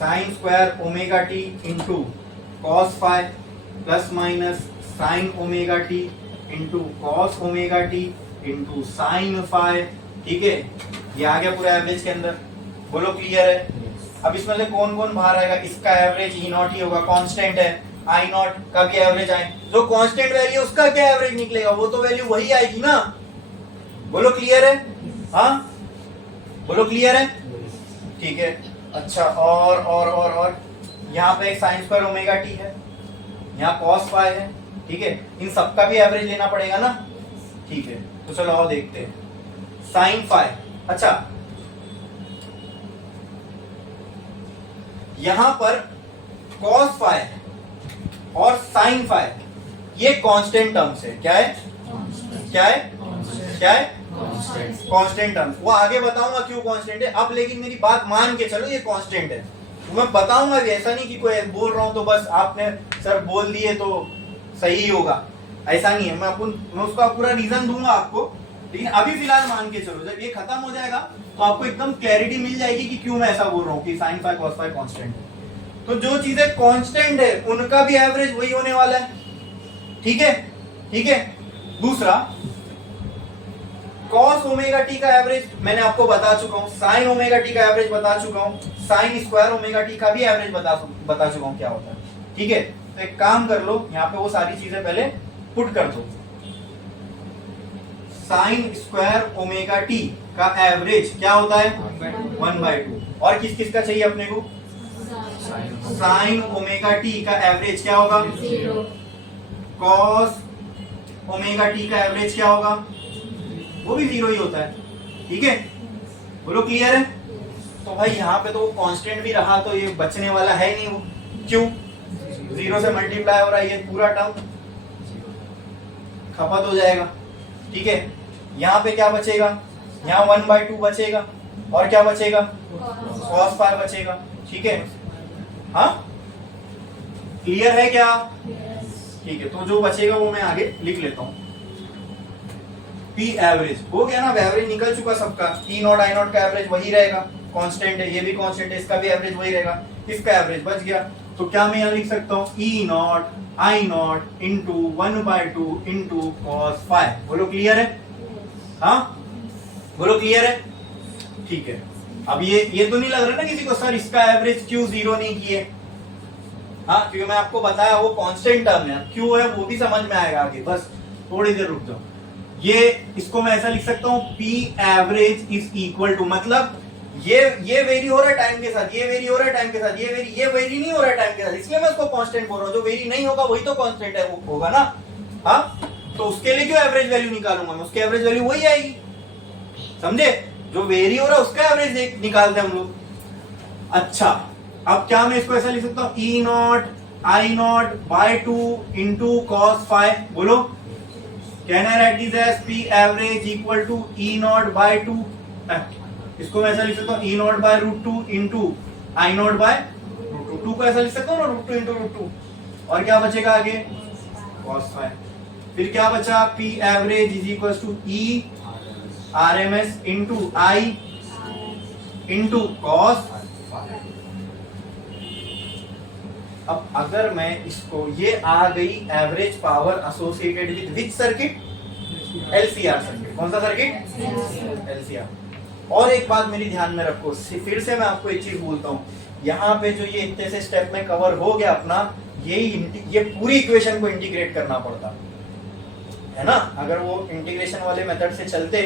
sine square omega T into cos phi plus minus sine omega T into cos omega T into sine phi. ठीक है, ये आ गया पूरा एवरेज के अंदर। बोलो क्लियर है? अब इसमें से कौन कौन बाहर आएगा? इसका एवरेज ई नॉट ही होगा, कांस्टेंट है। आई नॉट का भी एवरेज आए, जो कांस्टेंट वैल्यू उसका क्या एवरेज निकलेगा? वो तो वैल्यू वही आएगी ना। बोलो क्लियर है? हाँ बोलो क्लियर है? ठीक है। अच्छा और यहाँ पे एक साइन स्क्वायर ओमेगा टी है, यहाँ कॉस फाइ है। ठीक है, इन सबका भी एवरेज लेना पड़ेगा ना। ठीक है, तो चलो आओ देखते हैं साइन फाइ। अच्छा यहां पर कॉस फाइ और साइन फाइ ये कांस्टेंट टर्म्स है। क्या है? क्या है? क्या है? Constant terms. वो आगे बताऊंगा क्यों कांस्टेंट है। अब लेकिन मेरी बात मान के चलो ये कांस्टेंट है, तो मैं बताऊंगा भी। ऐसा नहीं कि कोई बोल रहा हूं तो बस आपने सर बोल दिए तो सही होगा, ऐसा नहीं है। मैं उसका पूरा रीजन दूंगा आपको, लेकिन अभी फिलहाल मान के चलो। जब ये खत्म हो जाएगा तो आपको एकदम क्लैरिटी मिल जाएगी कि क्यों मैं ऐसा बोल रहा हूँ कि sine phi cos phi constant है। तो जो चीजें कांस्टेंट है उनका भी एवरेज वही होने वाला है। ठीक है? ठीक है। दूसरा कॉस ओमेगा टी का एवरेज मैंने आपको बता चुका हूं, साइन ओमेगा टी का एवरेज बता चुका हूं, साइन स्क्वायर ओमेगा टी का भी एवरेज बता चुका हूं क्या होता है। ठीक है, तो एक काम कर लो, यहाँ पे वो सारी चीजें पहले पुट कर दो। साइन स्क्वायर ओमेगा टी का एवरेज क्या होता है? 1/2। और किस किस का चाहिए अपने को? साइन ओमेगा टी का एवरेज क्या होगा? 0। कॉस ओमेगा टी का एवरेज क्या होगा? वो भी 0 ही होता है। ठीक है, बोलो क्लियर है? तो भाई यहाँ पे तो वो कांस्टेंट भी रहा तो ये बचने वाला है नहीं। वो क्यों? 0 से मल्टीप्लाई हो रहा है, ये पूरा टर्म खपत हो जाएगा। ठीक है, यहाँ पे क्या बचेगा? यहाँ 1/2 बचेगा और क्या बचेगा? कॉस फाइ बचेगा। ठीक है, हाँ क्लियर है क्या? ठीक है, तो जो बचेगा वो मैं आगे लिख लेता हूँ। पी एवरेज हो गया ना, एवरेज निकल चुका सबका। ई नॉट आई नॉट का एवरेज वही रहेगा, कांस्टेंट है, ये भी कांस्टेंट है, इसका भी एवरेज वही रहेगा, इसका एवरेज बच गया। तो क्या मैं यहाँ लिख सकता हूँ? E not I not into 1/2 into cos phi. बोलो क्लियर है? हाँ बोलो क्लियर है? ठीक है। अब ये तो नहीं लग रहा ना किसी को सर इसका एवरेज क्यों 0 नहीं किए? हाँ क्योंकि मैं आपको बताया वो कांस्टेंट टर्म है, क्यों है वो भी समझ में आएगा आगे। बस थोड़ी देर रुक जाओ। ये इसको मैं ऐसा लिख सकता हूँ, P average is equal to, मतलब ये वेरी हो रहा है टाइम के साथ, ये वेरी हो रहा है टाइम के साथ, ये वेरी नहीं हो रहा है टाइम के साथ, इसलिए मैं उसको कांस्टेंट बोल रहा हूँ। जो वेरी नहीं होगा वही तो कांस्टेंट है, वो होगा ना। हाँ तो उसके लिए क्यों एवरेज वैल्यू निकालूंगा मैं? उसकी एवरेज वैल्यू वही आएगी, समझे? जो वेरी हो रहा है उसका एवरेज निकालते हैं हम लोग। अच्छा अब क्या मैं इसको ऐसा लिख सकता हूँ? E not I not by 2 into cos phi. बोलो can I write this as P average equal to E not by 2? इसको मैं ऐसा लिख सकता हूँ E not by √2 into I not by √2 को ऐसा लिख सकता हूँ ना, √2 इंटू √2। और क्या बचेगा आगे? Cos phi. फिर क्या बचा? P average is equal to E RMS into I into cos. अब अगर मैं इसको, ये आ गई average power associated with which circuit? LCR circuit. कौन सा सर्किट? LCR। और एक बात मेरी ध्यान में रखो, फिर से मैं आपको एक चीज बोलता हूँ, यहाँ पे जो ये इतने से स्टेप में कवर हो गया अपना, ये पूरी इक्वेशन को इंटीग्रेट करना पड़ता है ना। अगर वो इंटीग्रेशन वाले मेथड से चलते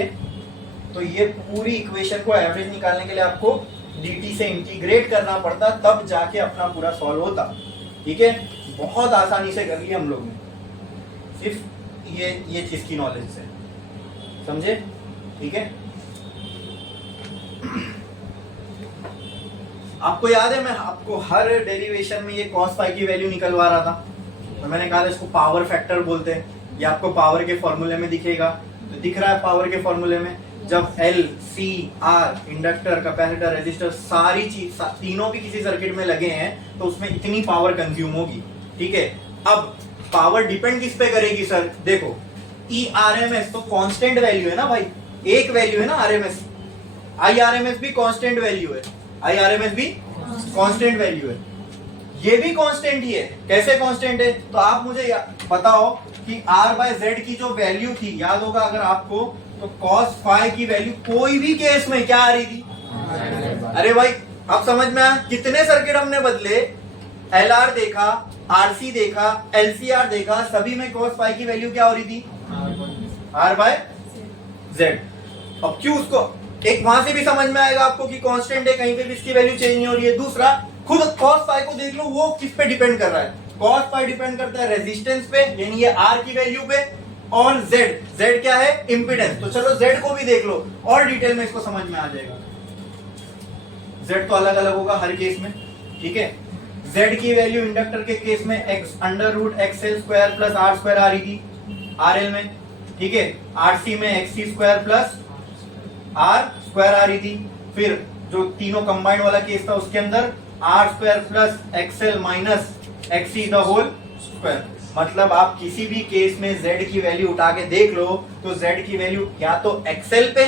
तो ये पूरी इक्वेशन को एवरेज निकालने के लिए आपको dt से इंटीग्रेट करना पड़ता, तब जाके अपना पूरा सॉल्व होता। ठीक है, बहुत आसानी से कर लिया हम लोग ने। सिर्फ ये चीज की नॉलेज से, समझे? ठीक है। आपको याद है मैं आपको हर डेरिवेशन में ये cos फाई की वैल्यू निकलवा रहा था, तो मैंने कहा था इसको पावर फैक्टर बोलते हैं। ये आपको पावर के फॉर्मूले में दिखेगा, तो दिख रहा है पावर के फॉर्मूले में जब L, C, R inductor, capacitor, resistor सारी चीज तीनों भी किसी सर्किट में लगे हैं तो उसमें इतनी पावर कंज्यूम होगी। ठीक है। अब पावर डिपेंड किस पे करेगी सर? देखो ERMS तो कांस्टेंट वैल्यू है ना भाई, एक वैल्यू है ना RMS, IRMS भी कांस्टेंट वैल्यू है, IRMS भी कांस्टेंट वैल्यू है, ये भी कांस्टेंट ही है। कैसे कांस्टेंट है? तो आप मुझे बताओ कि R/Z की जो वैल्यू थी, याद होगा अगर आपको, तो cos फाई की वैल्यू कोई भी केस में क्या आ रही थी? अरे भाई अब समझ में आया? कितने सर्किट हमने बदले, LR देखा, RC देखा, LCR देखा, सभी में cos फाई की वैल्यू क्या हो रही थी? R/Z। अब क्यों उसको एक वहां से भी समझ में आएगा आपको कि कांस्टेंट है, कहीं पे भी इसकी वैल्यू चेंज नहीं हो रही है। दूसरा खुद cos फाई को देख लो, वो किस पे डिपेंड कर रहा है? cos फाई डिपेंड करता है रेजिस्टेंस पे, यानी ये R की वैल्यू पे, और Z क्या है? इंपीडेंस। तो चलो Z को भी देख लो और डिटेल में इसको समझ में आ जाएगा। Z तो अलग अलग होगा हर केस में। ठीक है। Z की वैल्यू इंडक्टर के केस में x√XL² प्लस R² आ रही थी RL में। ठीक है। RC में XC² प्लस R² आ रही थी। फिर जो तीनों कंबाइंड वाला केस था उसके अंदर R² plus XL minus XC the whole square. मतलब आप किसी भी केस में Z की वैल्यू उठा के देख लो तो Z की वैल्यू या तो XL पे,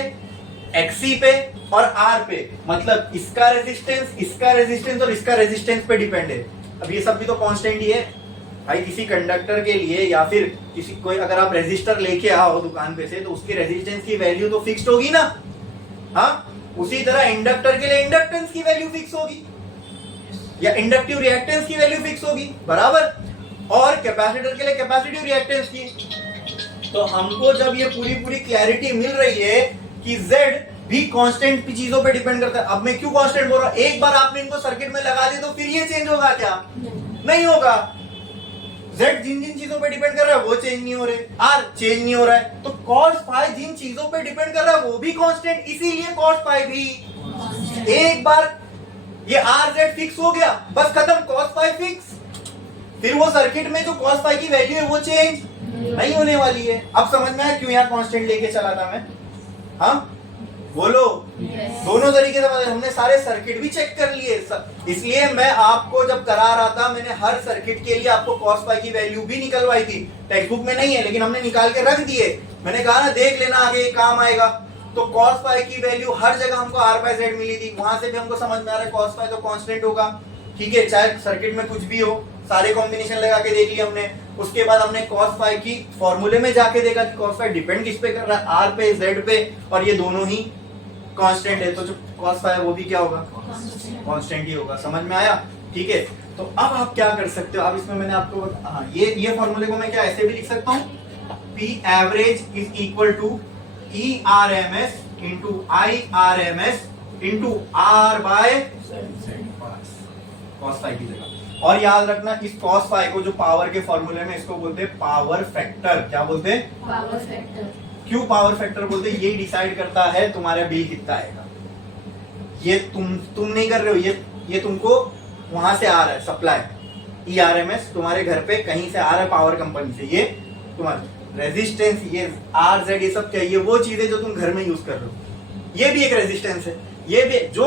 XC पे और R पे, मतलब इसका रेजिस्टेंस और इसका रेजिस्टेंस पे डिपेंड है। अब ये सब भी तो कांस्टेंट ही है भाई। किसी कंडक्टर के लिए या फिर किसी कोई अगर आप रेजिस्टर लेके आओ दुकान पे से तो उसकी रेजिस्टेंस की वैल्यू तो फिक्स्ड होगी ना। हाँ, उसी तरह इंडक्टर के लिए इंडक्टेंस की वैल्यू फिक्स होगी या इंडक्टिव रिएक्टेंस की वैल्यू फिक्स होगी, बराबर। और कैपेसिटर के लिए कैपेसिटिव रिएक्टेंस की। तो हमको जब ये पूरी क्लैरिटी मिल रही है कि Z भी कांस्टेंट चीजों पे डिपेंड करता है। अब मैं क्यों कांस्टेंट बोल रहा हूं? एक बार आपने इनको सर्किट में लगा दिया तो फिर ये चेंज होगा क्या? नहीं होगा। Z जिन चीजों पे डिपेंड कर रहा है वो चेंज नहीं हो रहे, R चेंज नहीं हो रहा है, तो cos फाई जिन चीजों पे डिपेंड कर रहा है वो भी कांस्टेंट, इसीलिए cos फाई भी। एक बार ये RZ फिक्स हो गया, बस खत्म, cos फाई फिक्स। फिर वो सर्किट में जो cos फाई की वैल्यू है वो चेंज नहीं होने वाली है। अब समझ में आया क्यों यहाँ कांस्टेंट लेके चला था मैं? हाँ बोलो। दोनों तरीके से हमने सारे सर्किट भी चेक कर लिए, इसलिए मैं आपको जब करा रहा था मैंने हर सर्किट के लिए आपको cos फाई की वैल्यू भी निकलवाई थी। टेक्स्ट बुक में नहीं है लेकिन हमने निकाल के रख दिए। मैंने कहा ना देख लेना आगे काम आएगा। तो cos फाई की वैल्यू हर जगह हमको R/Z मिली थी, वहां से भी हमको समझ में आ रहा है cos फाई तो कांस्टेंट होगा। ठीक है, चाहे सर्किट में कुछ भी हो, सारे कॉम्बिनेशन लगा के देख लिया हमने। उसके बाद हमने cos फाई की फॉर्मूले में जाके देखा कि cos फाई डिपेंड किस पे कर रहा है, R पे, Z पे, और ये दोनों ही कांस्टेंट है। तो जो cos फाई है वो भी क्या होगा? कांस्टेंट ही होगा। समझ में आया? ठीक है। तो अब आप क्या कर सकते हो? अब इसमें मैंने आपको हाँ, ये फॉर्मूले को मैं क्या ऐसे भी लिख सकता हूँ, P average is equal to ERMS into IRMS into R/Z cos phi की जगह। और याद रखना इस cos फाई को जो पावर के फॉर्मूले में इसको बोलते हैं पावर फैक्टर। क्या बोलते हैं? Power factor. क्यों पावर फैक्टर बोलते हैं? ये डिसाइड करता है तुम्हारा बिल कितना आएगा। ये तुम नहीं कर रहे हो, ये तुमको वहां से आ रहा है सप्लाई। ERMS तुम्हारे घर पे कहीं से आ रहा है पावर कंपनी से। ये तुम्हारा रेजिस्टेंस, ये RZ, ये सब क्या? ये वो चीजें जो तुम घर में यूज कर रहे हो, ये भी एक रेजिस्टेंस है। ये भी जो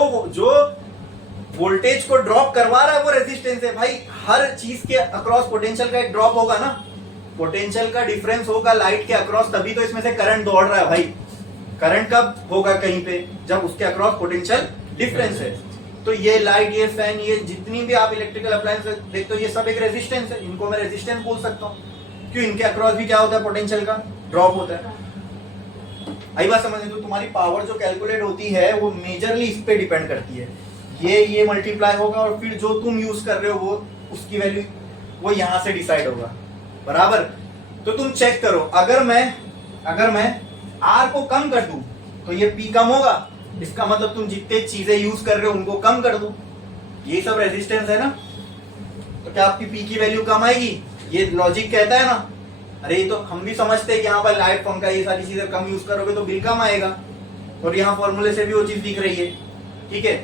वोल्टेज को ड्रॉप करवा रहा है वो रेजिस्टेंस है भाई। हर चीज के अक्रॉस पोटेंशियल का एक ड्रॉप होगा ना, पोटेंशियल का डिफरेंस होगा लाइट के अक्रॉस, तभी तो इसमें से करंट दौड़ रहा है भाई। करंट कब होगा? कहीं पे जब उसके अक्रॉस पोटेंशियल डिफरेंस है। तो ये लाइट, ये फैन, ये जितनी भी आप इलेक्ट्रिकल अप्लायंस देखते हो ये सब एक रेजिस्टेंस है। इनको मैं रेजिस्टेंस बोल सकता हूँ। क्यों? इनके अक्रॉस भी क्या होता है? पोटेंशियल का ड्रॉप होता है। आई बात समझ? तो तुम्हारी पावर जो कैलकुलेट होती है वो मेजरली इस पे डिपेंड करती है। ये मल्टीप्लाई होगा और फिर जो तुम यूज कर रहे हो वो उसकी वैल्यू वो यहां से डिसाइड होगा, बराबर। तो तुम चेक करो, अगर मैं R को कम कर दूं तो ये P कम होगा। इसका मतलब तुम जितने चीजें यूज कर रहे हो उनको कम कर दो। ये सब रेजिस्टेंस है ना, तो क्या आपकी P की वैल्यू कम आएगी? ये लॉजिक कहता है ना, अरे ये तो हम भी समझते हैं कि यहाँ पर लाइट पंखा ये सारी चीजें कम यूज करोगे तो बिल कम आएगा, और यहाँ फॉर्मूले से भी वो चीज दिख रही है। ठीक है,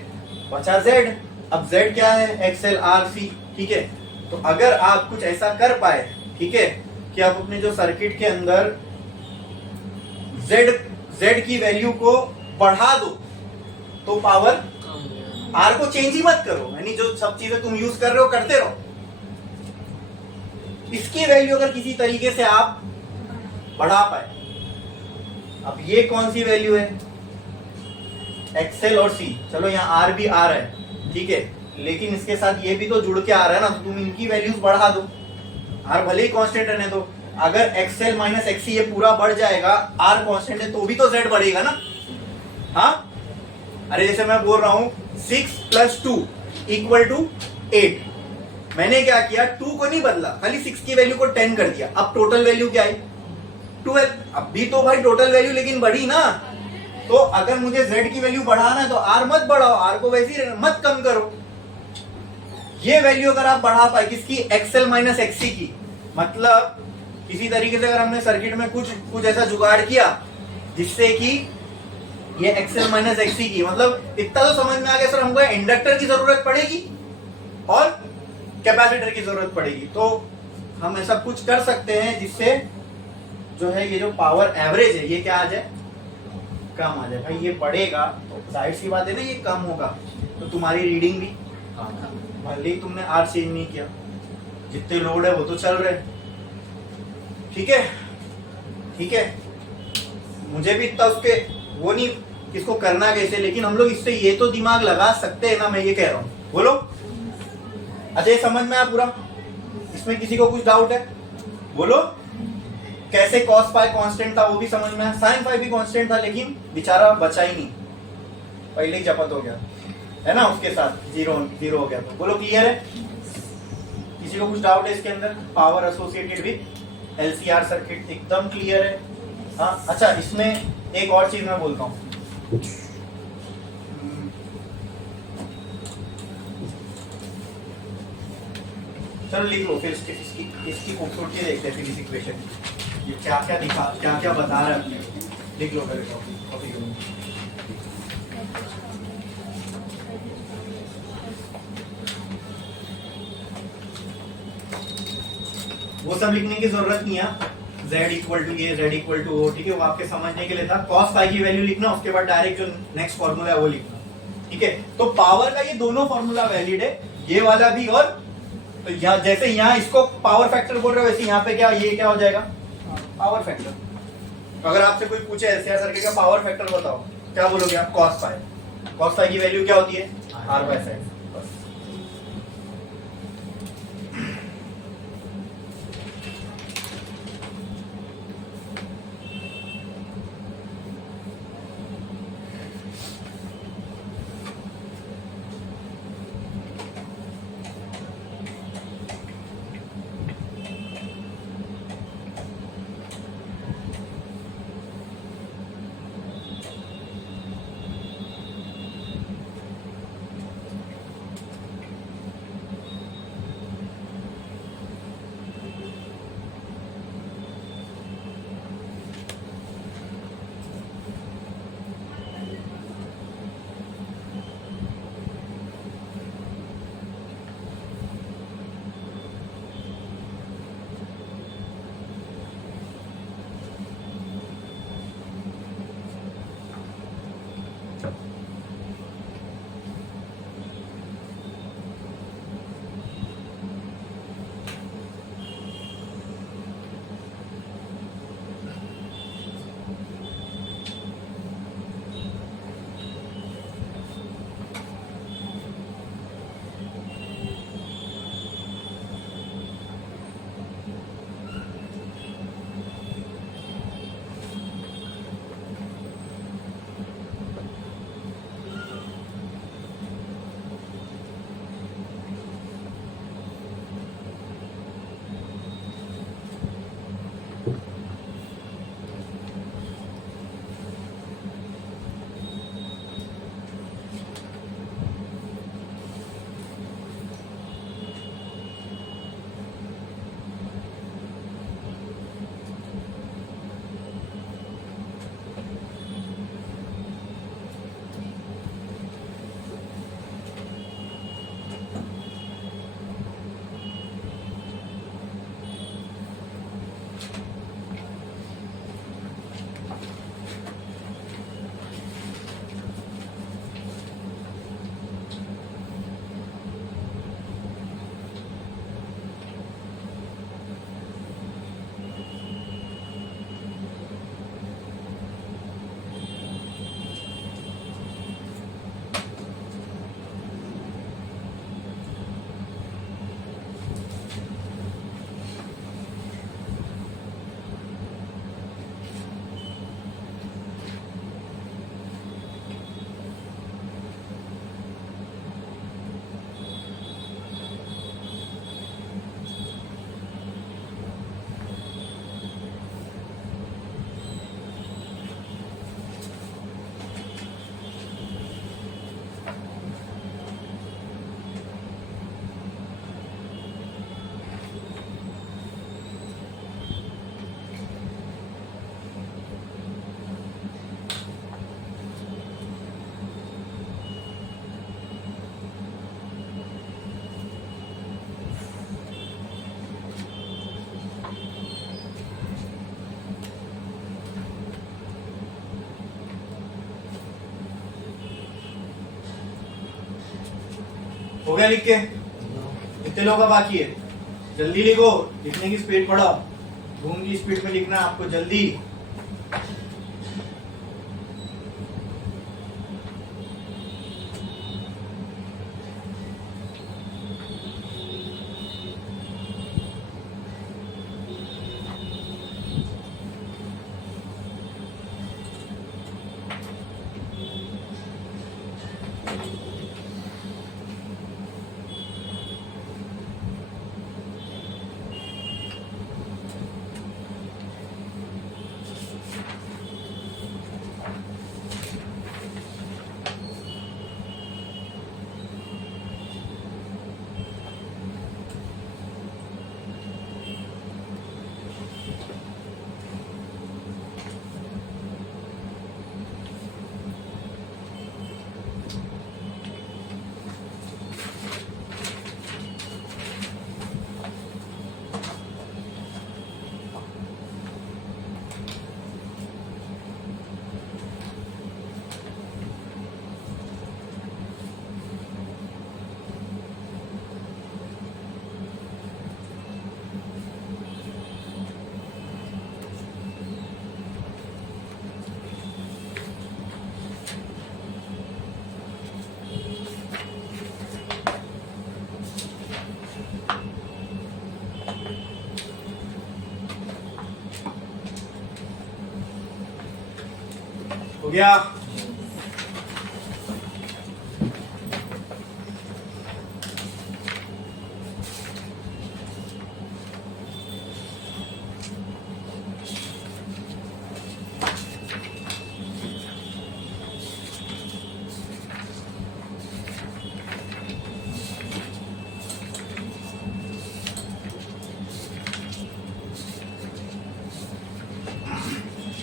बचा जेड। अब जेड क्या है, एक्सएल आर सी। ठीक है, तो अगर आप कुछ ऐसा कर पाए, ठीक है, कि आप अपने जो सर्किट के अंदर जेड की वैल्यू को बढ़ा दो, तो पावर आर को चेंज ही मत करो, यानी जो सब चीजें तुम यूज कर रहे हो करते रहो। इसकी वैल्यू अगर किसी तरीके से आप बढ़ा पाए, अब ये कौन सी वैल्यू है, एक्सएल और सी, चलो यहाँ आर भी आ रहा है, ठीक है, लेकिन इसके साथ ये भी तो जुड़ के आ रहा है ना, तो तुम इनकी वैल्यूज बढ़ा दो, आर भले ही कांस्टेंट रहने दो। अगर एक्सएल माइनस एक्सी ये पूरा बढ़ जाएगा, आर कांस्टेंट है तो भी तो जेड बढ़ेगा ना। हाँ, अरे जैसे मैं बोल रहा हूं 6 + 2 = 8, मैंने क्या किया, 2 को नहीं बदला, खाली 6 की वैल्यू को 10 कर दिया। अब टोटल वैल्यू क्या है, 12। अब भी तो भाई टोटल वैल्यू लेकिन बढ़ी ना। तो अगर मुझे z की वैल्यू बढ़ाना है तो r मत बढ़ाओ, r को वैसे ही मत कम करो। ये वैल्यू अगर आप बढ़ा पाए किसकी, एक्सएल माइनस एक्सी की, मतलब किसी तरीके से अगर हमने सर्किट में कुछ ऐसा जुगाड़ किया जिससे कि ये एक्सएल माइनस एक्सी की, मतलब इतना तो समझ में आ गया सर, हमको इंडक्टर की जरूरत पड़ेगी और कैपेसिटर की जरूरत पड़ेगी, तो हम ऐसा कुछ कर सकते हैं जिससे जो है ये जो पावर एवरेज है ये क्या आ जाए, कम आ जाए। भाई ये बढ़ेगा तो जाहिर सी बात है ना, ये कम होगा तो तुम्हारी रीडिंग भी, भले ही तुमने आर चेंज नहीं किया, जितने लोड है वो तो चल रहे। ठीक है, ठीक है, मुझे भी इतना उसके वो नहीं इसको करना कैसे, लेकिन हम लोग इससे ये तो दिमाग लगा सकते हैं ना, मैं ये कह रहा हूँ। बोलो, अच्छा ये समझ में आया पूरा? इसमें किसी को कुछ डाउट है? बोलो। कैसे cos फाई कांस्टेंट था वो भी समझ में आया, sin फाई भी कांस्टेंट था, लेकिन बेचारा बचा ही नहीं, पहले ही जपत हो गया है ना, उसके साथ जीरो हो गया। तो बोलो क्लियर है? किसी को कुछ डाउट है इसके अंदर? Power associated with LCR circuit एकदम क्लियर है। हाँ, अच्छा इसमें एक और चीज मैं बोलता हूँ, चलो लिख लो फिर इसकी खूबसूरती देखते हैं फिर इस इक्वेशन ये क्या क्या बता रहा है अपने, लिख लो पहले कॉपी करो। वो सब लिखने की जरूरत नहीं है, z = ये z = वो, ठीक है, वो आपके समझने के लिए था। cos फाई की वैल्यू लिखना, उसके बाद डायरेक्ट जो नेक्स्ट फॉर्मूला है वो लिखना, ठीक है। तो पावर का ये दोनों फॉर्मूला वैलिड है, ये वाला भी, और तो यहाँ जैसे यहाँ इसको पावर फैक्टर बोल रहे हो, वैसे यहाँ पे क्या, ये क्या हो जाएगा, पावर फैक्टर। तो अगर आपसे कोई पूछे एलसीआर सर्किट का पावर फैक्टर बताओ, क्या बोलोगे आप? cos फाई की वैल्यू क्या होती है, r/z। हो गया लिख के? कितने लोगों का बाकी है? जल्दी लिखो, लिखने की स्पीड बढ़ाओ, धूम की स्पीड में लिखना है आपको, जल्दी। हो गया?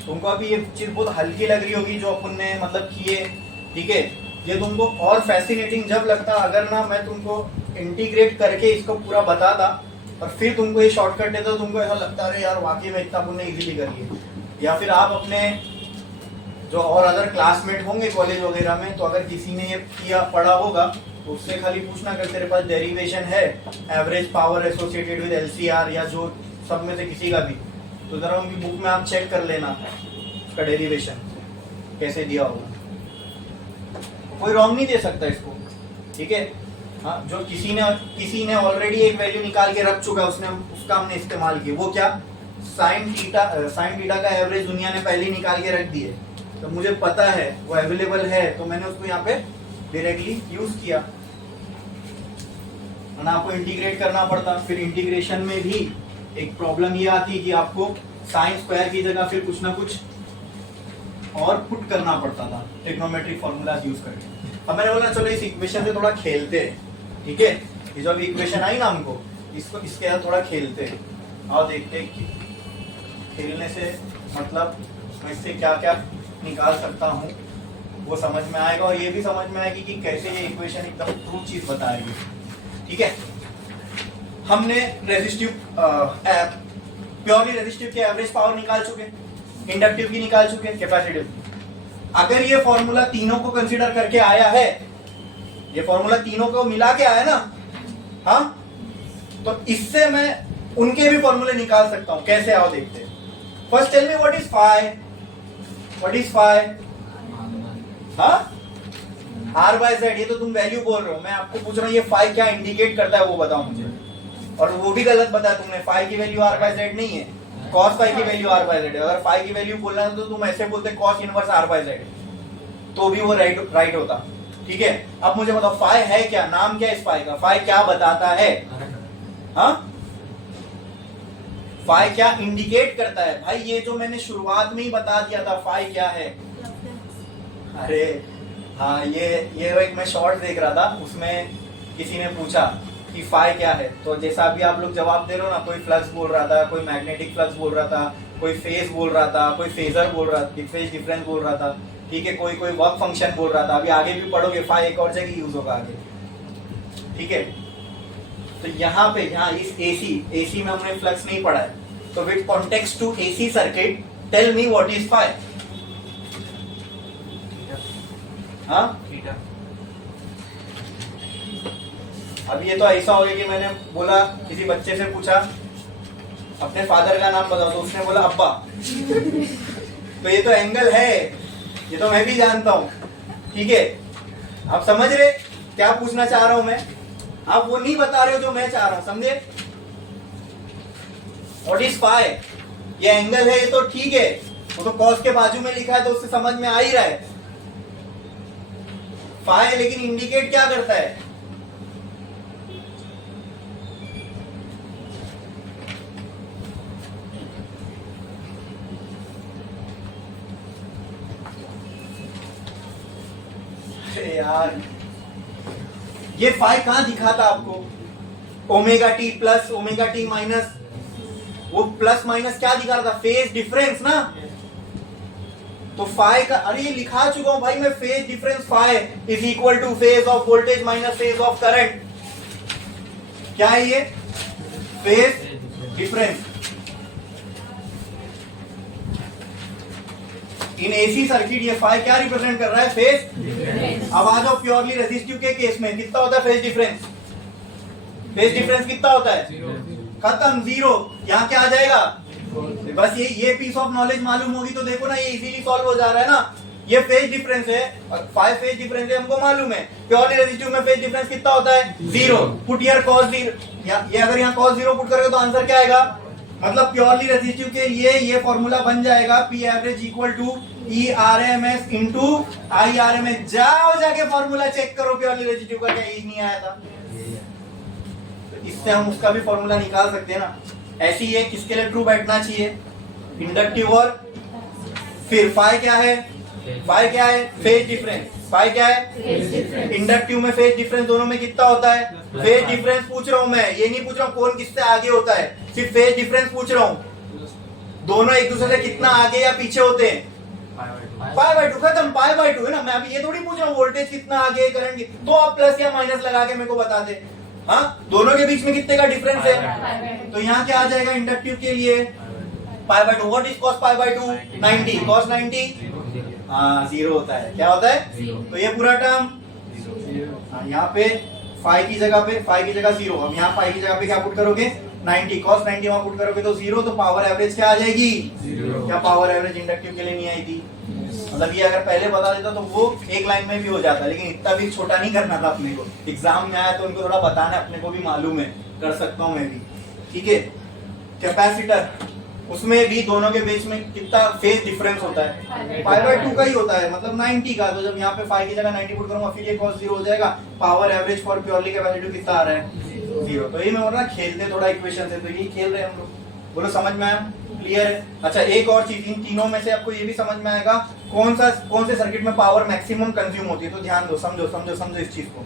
तुमको अभी ये चीज बहुत हल्की लग रही होगी जो अपन ने मतलब किए, ठीक है? ये तुमको और फैसिनेटिंग जब लगता अगर ना मैं तुमको इंटीग्रेट करके इसको पूरा बताता और फिर तुमको ये शॉर्टकट देता, तो तुमको ऐसा लगता अरे यार वाकई में इतना अपन ने इजीली कर लिया। या फिर आप अपने जो और अदर क्लासमेट होंगे कॉलेज वगैरह में, तो अगर किसी ने ये किया पढ़ा होगा तो उससे खाली पूछना अगर तेरे पास डेरिवेशन है average power associated with LCR या जो सब में से किसी का भी, तो जरा उनकी बुक में आप चेक कर लेना उसका डेरिवेशन कैसे दिया होगा। कोई रॉन्ग नहीं दे सकता इसको, ठीक है? हाँ, जो किसी ने ऑलरेडी एक वैल्यू निकाल के रख चुका है, उसने उसका हमने इस्तेमाल किया, वो क्या साइन थीटा का एवरेज दुनिया ने पहले ही निकाल के रख दिए, तो मुझे पता है वो अवेलेबल है, तो मैंने उसको यहाँ पे डायरेक्टली यूज किया। ना आपको इंटीग्रेट करना पड़ता। फिर इंटीग्रेशन में भी एक प्रॉब्लम ये आती कि आपको साइन स्क्वायर की जगह फिर कुछ ना कुछ और पुट करना पड़ता था ट्रिग्नोमेट्रिक फॉर्मूलाज यूज करके। अब मैंने बोला चलो इस इक्वेशन से थोड़ा खेलते हैं, ठीक है? ये जो अभी इक्वेशन आई ना हमको, इसको इसके साथ थोड़ा खेलते हैं। आओ देखते हैं कि खेलने से मतलब मैं इससे क्या क्या निकाल सकता हूँ, वो समझ में आएगा और ये भी समझ में आएगी कि कैसे ये इक्वेशन एकदम ट्रू चीज बताएगी, ठीक है? हमने रेजिस्टिव प्योरली रेजिस्टिव के एवरेज पावर निकाल चुके, इंडक्टिव की निकाल चुके, कैपेसिटिव। अगर ये फॉर्मूला तीनों को कंसीडर करके आया है, ये फॉर्मूला तीनों को मिला के आया ना, हाँ, तो इससे मैं उनके भी फॉर्मूले निकाल सकता हूं। कैसे? आओ देखते हैं। First tell me what is phi? What is phi? हाँ, आर बाय जेड। ये तो तुम वैल्यू बोल रहे हो, मैं आपको पूछ रहा हूँ ये फाई क्या इंडिकेट करता है वो बताओ मुझे। और वो भी गलत बताया तुमने, फाई की वैल्यू आर बाय जेड नहीं है, कॉस फाई की वैल्यू आर बाय जेड है। अगर फाई की वैल्यू बोलना है तो तुम ऐसे बोलते cos inverse R by Z, तो भी वो राइट होता, ठीक है? अब मुझे बताओ फाई है क्या, नाम क्या इस फाई का, फाई क्या बताता है? हाँ, फाई क्या इंडिकेट करता है? भाई ये जो मैंने शुरुआत में ही बता दिया था फाई क्या है। अरे हाँ, ये एक मैं शॉर्ट देख रहा था, उसमें किसी ने पूछा कि फाई क्या है, तो जैसा अभी आप लोग जवाब दे रहे हो ना, कोई फ्लक्स बोल रहा था, कोई मैग्नेटिक फ्लक्स बोल रहा था, कोई फेज बोल रहा था, कोई फेजर बोल रहा था, फेज डिफरेंस बोल रहा था, ठीक है? कोई वर्क फंक्शन बोल रहा था। अभी आगे भी पढ़ोगे फाई एक और जगह यूज होगा आगे, ठीक है? तो यहाँ पे इस एसी में हमने फ्लक्स नहीं पढ़ा है, तो with context to AC circuit tell me what is phi? हाँ, अब ये तो ऐसा हो गया कि मैंने बोला, किसी बच्चे से पूछा अपने फादर का नाम बताओ, तो उसने बोला अब्बा। तो ये तो एंगल है, ये तो मैं भी जानता हूँ, ठीक है। आप समझ रहे क्या पूछना चाह रहा हूं मैं? आप वो नहीं बता रहे हो जो मैं चाह रहा हूं, समझे? What is phi? ये एंगल है, ये तो ठीक है, वो तो कॉस के बाजू में लिखा है तो उससे समझ में आ ही रहा है फाई, लेकिन इंडिकेट क्या करता है? अरे यार, ये फाई कहां दिखा था आपको? Omega T plus omega T minus, वो प्लस माइनस क्या दिखा रहा था? फेज डिफरेंस ना। तो फाई का, अरे ये लिखा चुका हूं भाई मैं, phase difference phi is equal to phase of voltage minus phase of current. क्या है ये? Phase difference in AC circuit. ये फाई क्या रिप्रेजेंट कर रहा है? फेज। अब आ जाओ प्योरली रेजिस्टिव के केस में, कितना होता है फेज डिफरेंस? फेज डिफरेंस कितना होता है? खत्म, जीरो। यहाँ क्या आ जाएगा? बस ये पीस ऑफ नॉलेज मालूम होगी तो देखो ना, ये इजीली सॉल्व हो जा रहा है ना। ये फेज डिफरेंस है, फाइव फेज डिफरेंस है, हमको मालूम है। प्योरली रेजिस्टिव में फेज डिफरेंस कितना होता है? Zero. Put here cos zero, ये अगर यहाँ cos जीरो पुट करोगे तो आंसर क्या आएगा? मतलब प्योरली रेजिस्टिव के लिए ये फॉर्मूला बन जाएगा, P average equal to E R M S into I R M S. जाओ जाके फॉर्मूला चेक करो प्योरली रेजिस्टिव का, क्या ई नहीं आया था? तो इससे हम उसका भी फॉर्मूला निकाल सकते हैं ना। ऐसी है, किसके लिए ट्रू बैठना चाहिए? इंडक्टिव और फिर फाई क्या है? फाई क्या है? Phase difference. फाई क्या है? इंडक्टिव में फेज डिफरेंस दोनों में कितना होता है? फेज डिफरेंस पूछ रहा हूं मैं, ये नहीं पूछ रहा हूं कौन किससे आगे होता है, सिर्फ फेज डिफरेंस पूछ रहा हूं। दोनों एक दूसरे से कितना आगे या पीछे होते हैं? Pi by two. खत्म, पाई बाय टू है ना। मैं अभी ये थोड़ी पूछ रहा हूँ वोल्टेज कितना आगे, करंट तो आप प्लस या माइनस लगा के मेरे को बता दे। हाँ, दोनों के बीच में कितने का डिफरेंस है? तो यहाँ क्या आ जाएगा इंडक्टिव के लिए? Pi by two. What is cos pi by two? 90। cos 90 zero होता है। क्या होता है? तो ये पूरा टर्म यहाँ पे फाई की जगह जीरो। अब यहाँ फाई की जगह पे क्या पुट करोगे? 90। cos 90 वहां पुट करोगे तो जीरो। तो पावर एवरेज क्या आ जाएगी? क्या पावर एवरेज इंडक्टिव के लिए नहीं आई थी? मतलब ये अगर पहले बता देता तो वो एक लाइन में भी हो जाता, लेकिन इतना भी छोटा नहीं करना था अपने को। एग्जाम में आया तो उनको थोड़ा बताना, अपने को भी मालूम है, कर सकता हूँ मैं भी, ठीक है। कैपेसिटर, उसमें भी दोनों के बीच में कितना फेज डिफरेंस होता है? पाई बाय टू का ही होता है, मतलब 90 का। तो जब यहाँ पे फाई की जगह 90 पुट करूंगा फिर ये cos जीरो हो जाएगा। Power average for purely capacitive कितना आ रहा है? जीरो। तो ये मैं बोल रहा खेलते थोड़ा इक्वेशन से, तो ये खेल रहे हैं हम लोग। बोलो समझ में आया? क्लियर है? अच्छा, एक और चीज, इन तीनों में से आपको ये भी समझ में आएगा कौन से सर्किट में पावर मैक्सिमम कंज्यूम होती है। तो ध्यान दो, समझो इस चीज को।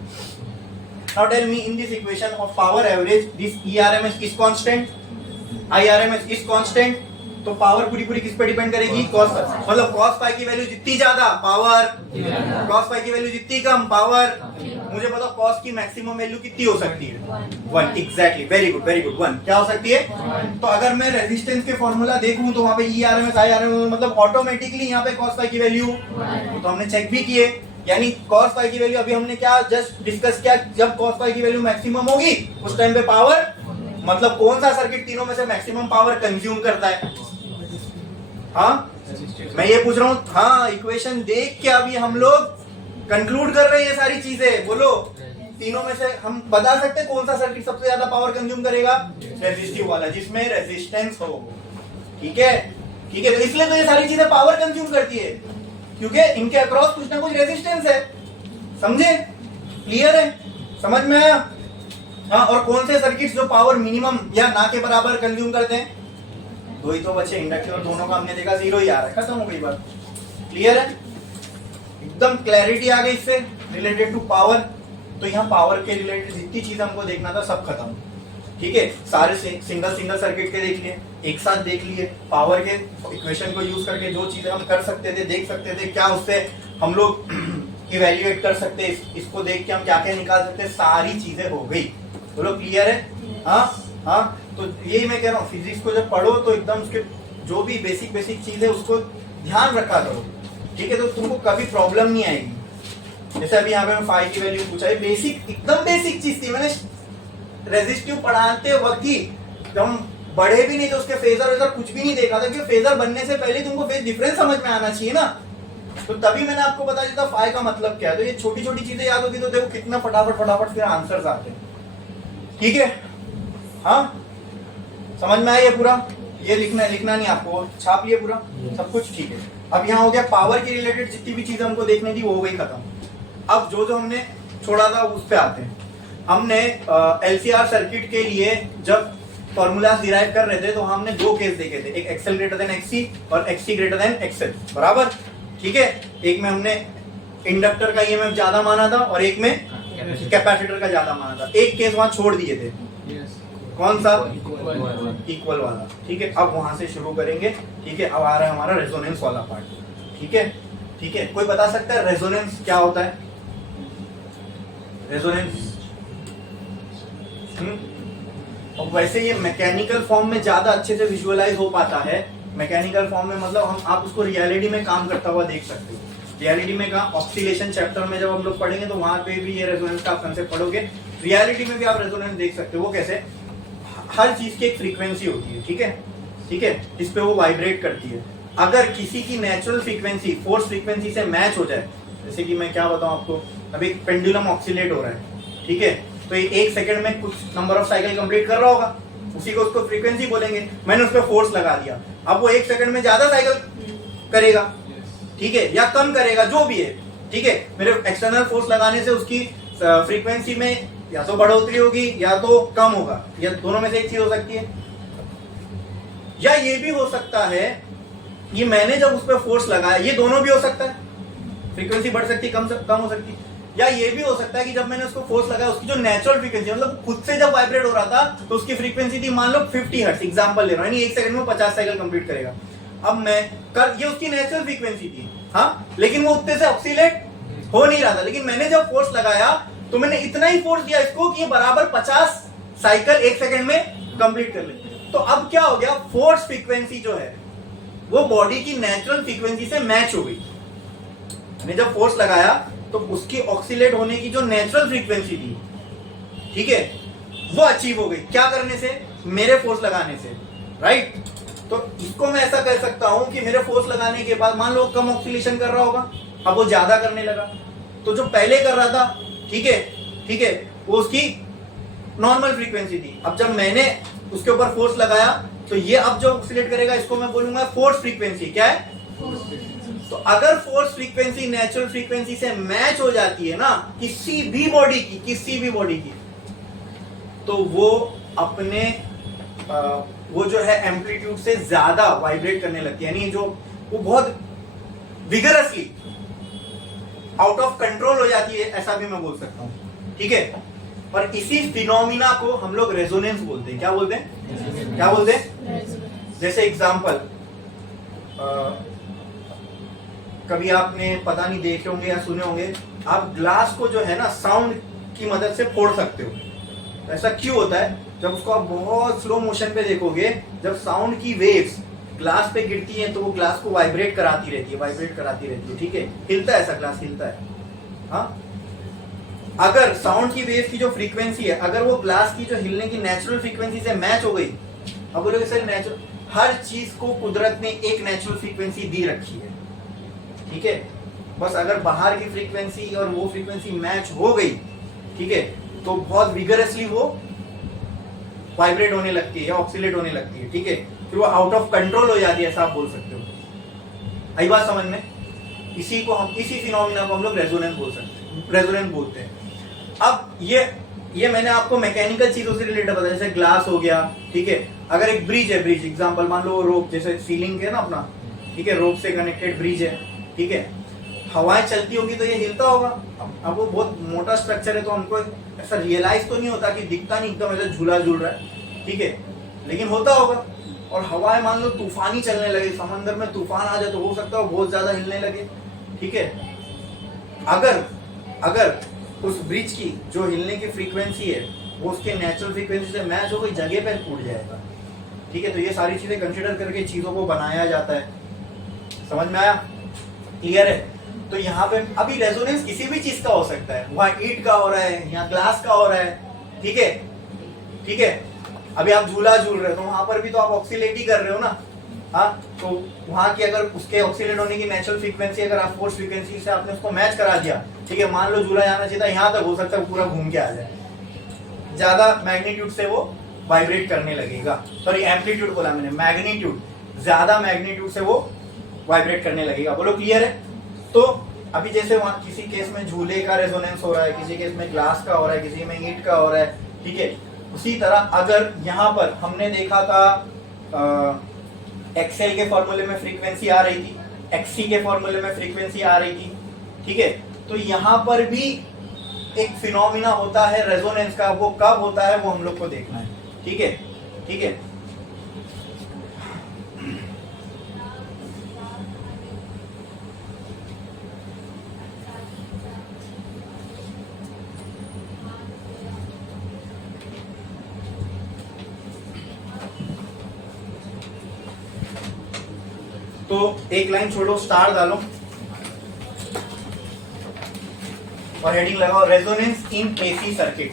Now tell me, in this equation of power average, this ERMS is constant, IRMS is constant. तो पावर पूरी किस पे डिपेंड करेगी? कॉस पर। मतलब cos पाई की वैल्यू जितनी ज्यादा पावर, cos पाई की वैल्यू जितनी कम पावर। मुझे बताओ cos की मैक्सिमम वैल्यू कितनी हो सकती है? 1। Exactly, very good 1। क्या हो सकती है? तो अगर मैं रेजिस्टेंस के फॉर्मूला देखूं तो वहां पे ERMS IRMS मतलब ऑटोमेटिकली यहाँ पे cos पाई की वैल्यू, तो हमने चेक भी किए। यानी cos पाई की वैल्यू अभी हमने क्या जस्ट डिस्कस किया, जब cos पाई की वैल्यू मैक्सिमम होगी उस टाइम पे पावर, मतलब कौन सा सर्किट तीनों में से मैक्सिमम पावर कंज्यूम करता है? हाँ, मैं ये पूछ रहा हूँ। हाँ, इक्वेशन देख के अभी हम लोग कंक्लूड कर रहे हैं ये सारी चीजें। बोलो, तीनों में से हम बता सकते हैं कौन सा सर्किट सबसे ज्यादा पावर कंज्यूम करेगा? रेजिस्टिव वाला, जिसमें रेजिस्टेंस हो। ठीक है, ठीक है। तो इसलिए तो ये सारी चीजें पावर कंज्यूम करती है, क्योंकि इनके अक्रॉस कुछ ना कुछ रेजिस्टेंस है। समझे? क्लियर है? समझ में आया? हाँ, और कौन से सर्किट्स जो पावर मिनिमम या ना के बराबर कंज्यूम करते हैं? दो ही तो बचे, इंडक्टिव, और दोनों का हमने देखा जीरो ही आ रहा है। खत्म हो गई बात। क्लियर है? एकदम क्लैरिटी आ गई इससे रिलेटेड टू पावर। तो यहाँ पावर के रिलेटेड जितनी चीज हमको देखना था सब खत्म। ठीक है, सारे सिंगल सर्किट के देख लिए, एक साथ देख लिए। पावर के इक्वेशन को यूज करके जो चीजें हम कर सकते थे, देख सकते थे, क्या उससे हम लोग इवेल्युएट कर सकते, इसको देख के हम क्या क्या निकाल सकते, सारी चीजें हो गई। बोलो क्लियर है? हाँ। तो यही मैं कह रहा हूँ, फिजिक्स को जब पढ़ो तो एकदम उसके जो भी बेसिक चीज है उसको ध्यान रखा करो। ठीक है, तो तुमको कभी प्रॉब्लम नहीं आएगी। जैसे अभी यहाँ पे मैं फाई की वैल्यू पूछा है, बेसिक, एकदम बेसिक चीज थी, मैंने रेजिस्टिव पढ़ाते वक्त ही जब हम बढ़े भी नहीं तो उसके फेजर वेजर कुछ भी नहीं देखा था, क्योंकि फेजर बनने से पहले तुमको फेज डिफरेंस समझ में आना चाहिए ना, तो तभी मैंने आपको बता दिया था फाई का मतलब क्या है। तो ये छोटी छोटी चीजें याद होगी तो देखो कितना फटाफट फटाफट फिर आंसर्स आते हैं। ठीक है, हाँ समझ में आया ये पूरा? ये लिखना नहीं आपको, छाप लिए पूरा सब कुछ। ठीक है, अब यहाँ हो गया पावर के रिलेटेड जितनी भी चीजें हमको देखने थी वो हो गई खत्म। अब जो हमने छोड़ा था उस पे आते हैं। हमने एलसीआर सर्किट के लिए जब फॉर्मूलाज डिराइव कर रहे थे तो हमने दो केस देखे थे, एक एक्सएल ग्रेटर देन एक्सी और एक्सी ग्रेटर देन एक्सएल, बराबर। ठीक है, एक में हमने इंडक्टर का ईएमएफ ज्यादा माना था और एक में कैपेसिटर का ज्यादा माना था। एक केस वहां छोड़ दिए थे, कौन सा? इक्वल वाला। ठीक है, अब वहां से शुरू करेंगे। ठीक है, अब आ रहा है हमारा रेजोनेंस वाला पार्ट। ठीक है, ठीक है, कोई बता सकता है रेजोनेंस क्या होता है? रेजोनेंस और वैसे ये मैकेनिकल फॉर्म में ज्यादा अच्छे से विजुअलाइज हो पाता है। मैकेनिकल फॉर्म में मतलब हम आप उसको रियलिटी में काम करता हुआ देख सकते हो। रियलिटी में कहा, ऑक्सीलेशन चैप्टर में जब हम लोग पढ़ेंगे तो वहां पे भी ये रेजोनेंस का कंसेप्ट पढ़ोगे। रियलिटी में भी आप रेजोनेंस देख सकते हो। वो कैसे? हर चीज की एक फ्रीक्वेंसी होती है, ठीक है, ठीक है, इस पे वो वाइब्रेट करती है। अगर किसी की नेचुरल फ्रीक्वेंसी फोर्स फ्रीक्वेंसी से मैच हो जाए, जैसे कि मैं क्या बताऊं आपको, अभी एक पेंडुलम ऑक्सीलेट हो रहा है, ठीक है, तो ये 1 सेकंड में कुछ नंबर ऑफ साइकिल कंप्लीट कर रहा होगा, उसी को उसको फ्रीक्वेंसी बोलेंगे। मैंने उस पर फोर्स लगा दिया, अब वो 1 सेकंड में ज्यादा साइकिल करेगा, ठीक है, या कम करेगा, जो भी है, ठीक है। मेरे एक्सटर्नल फोर्स लगाने से उसकी फ्रीक्वेंसी में या तो बढ़ोतरी होगी या तो कम होगा, या दोनों में से एक चीज हो सकती है। या ये भी हो सकता है, ये मैंने जब उस पर फोर्स लगाया, ये दोनों भी हो सकता है, फ्रीक्वेंसी बढ़ सकती है, कम हो सकती है। या ये भी हो सकता है कि जब मैंने उसको फोर्स लगाया, उसकी जो नेचुरल फ्रीक्वेंसी मतलब खुद से जब वाइब्रेट हो रहा था तो उसकी फ्रीक्वेंसी थी मान लो 50 हर्ट्ज, एग्जांपल ले रहा हूं, यानी 1 सेकंड में 50 साइकिल कंप्लीट करेगा। अब मैं कर, ये उसकी नेचुरल फ्रीक्वेंसी थी, हाँ, लेकिन वो उतने से ऑक्सीलेट हो नहीं रहा था। लेकिन मैंने जब फोर्स लगाया तो मैंने इतना ही फोर्स दिया इसको कि ये बराबर 50 साइकिल 1 सेकंड में कंप्लीट कर ले। तो अब क्या हो गया, फोर्स फ्रीक्वेंसी जो है वो बॉडी की नेचुरल फ्रीक्वेंसी से मैच हो गई। मैंने जब फोर्स लगाया तो उसकी ऑक्सीलेट होने की जो नेचुरल फ्रीक्वेंसी थी, ठीक है, वो अचीव हो गई। क्या करने से? मेरे फोर्स लगाने से, राइट। तो इसको मैं ऐसा कह सकता हूं कि मेरे फोर्स लगाने के बाद मान लो कम ऑक्सीलेशन कर रहा होगा, अब वो ज्यादा करने लगा। तो जो पहले कर रहा था, ठीक है, ठीक है, वो उसकी नॉर्मल फ्रीक्वेंसी थी। अब जब मैंने उसके ऊपर फोर्स लगाया तो ये अब जो ऑक्सीलेट करेगा इसको मैं बोलूंगा फोर्स फ्रीक्वेंसी। क्या है? तो अगर फोर्स फ्रीक्वेंसी नेचुरल फ्रीक्वेंसी से मैच हो जाती है ना किसी भी बॉडी की, तो वो अपने वो जो है एम्पलीट्यूड से ज्यादा वाइब्रेट करने लगती है, यानी जो वो बहुत विगरसली आउट ऑफ कंट्रोल हो जाती है, ऐसा भी मैं बोल सकता हूं, ठीक है। और इसी फिनोमिना को हम लोग रेजोनेंस बोलते हैं। क्या बोलते हैं? क्या बोलते हैं? जैसे एग्जांपल, कभी आपने पता नहीं देखे होंगे या सुने होंगे, आप ग्लास को जो है ना साउंड की मदद से फोड़ सकते हो। ऐसा क्यों होता है? जब उसको आप बहुत स्लो मोशन पे देखोगे, जब साउंड की वेव्स ग्लास पे गिरती हैं तो वो ग्लास को वाइब्रेट कराती रहती है, ठीक है, हिलता है, ऐसा ग्लास हिलता है, हाँ। अगर साउंड की वेव की जो फ्रीक्वेंसी है, अगर वो ग्लास की जो हिलने की नेचुरल फ्रीक्वेंसी से मैच हो गई, अब बोलोगे सर नेचुरल, हर चीज को कुदरत ने एक नेचुरल फ्रीक्वेंसी दी रखी है, ठीक है। बस अगर बाहर की फ्रीक्वेंसी और वो फ्रीक्वेंसी मैच हो गई, ठीक है, तो बहुत विगरसली वो वाइब्रेट होने लगती है या ऑक्सीलेट होने लगती है, ठीक है, फिर वो आउट ऑफ कंट्रोल हो जाती है, ऐसा आप बोल सकते हो। आई बात समझ में? इसी फिनोमिना को हम लोग रेजोनेंस बोलते हैं। अब ये मैंने आपको मैकेनिकल चीजों से रिलेटेड बताया, जैसे ग्लास हो गया, ठीक है। अगर एक ब्रिज है, ब्रिज एग्जांपल मान लो रोप, जैसे सीलिंग है ना अपना, ठीक है, रोप से कनेक्टेड ब्रिज है, ठीक है, हवाएं चलती होगी तो ये हिलता होगा। अब वो बहुत मोटा स्ट्रक्चर है तो हमको ऐसा रियलाइज तो नहीं होता, कि दिखता नहीं एकदम ऐसा झूला झूल रहा है, ठीक है, लेकिन होता होगा। और हवाएं मान लो तूफानी चलने लगे, समंदर में तूफान आ जाए तो हो सकता है बहुत ज्यादा हिलने लगे, ठीक है। अगर उस ब्रिज की जो हिलने की फ्रीक्वेंसी है वो उसके नेचुरल फ्रीक्वेंसी से मैच हो गई, जगह पे टूट जाएगा, ठीक है। तो ये सारी चीजें कंसिडर करके चीजों को बनाया जाता है। समझ में आया? क्लियर है? तो यहाँ पे अभी रेजोनेंस किसी भी चीज का हो सकता है, वहां ईंट का हो रहा है, यहाँ ग्लास का हो रहा है, ठीक है, ठीक है। अभी आप झूला झूल रहे हो तो वहां पर भी तो आप ऑक्सीलेट ही कर रहे हो ना। हाँ, तो वहां की अगर उसके ऑक्सीलेट होने की नेचुरल फ्रीक्वेंसी अगर आप फोर्स फ्रीक्वेंसी से आपने उसको मैच करा दिया, ठीक है, मान लो झूला जाना चाहिए था यहाँ तक, हो सकता है पूरा घूम के आ जाए, ज्यादा मैग्नीट्यूड से वो वाइब्रेट करने लगेगा। सॉरी एम्पलीट्यूड बोला मैंने, मैग्नीट्यूड, ज्यादा मैग्नीट्यूड से वो वाइब्रेट करने लगेगा। बोलो क्लियर है? तो अभी जैसे वहां किसी केस में झूले का रेजोनेंस हो रहा है, किसी केस में ग्लास का हो रहा है, किसी में ईंट का हो रहा है, ठीक है, उसी तरह अगर यहाँ पर हमने देखा था एक्सएल के फॉर्मूले में फ्रीक्वेंसी आ रही थी, एक्ससी के फॉर्मूले में फ्रीक्वेंसी आ रही थी, ठीक है, तो यहाँ पर भी एक फिनोमिना होता है रेजोनेंस का, वो कब होता है वो हम लोग को देखना है, ठीक है, ठीक है। तो एक लाइन छोड़ो, स्टार डालो और हेडिंग लगाओ resonance in AC circuit,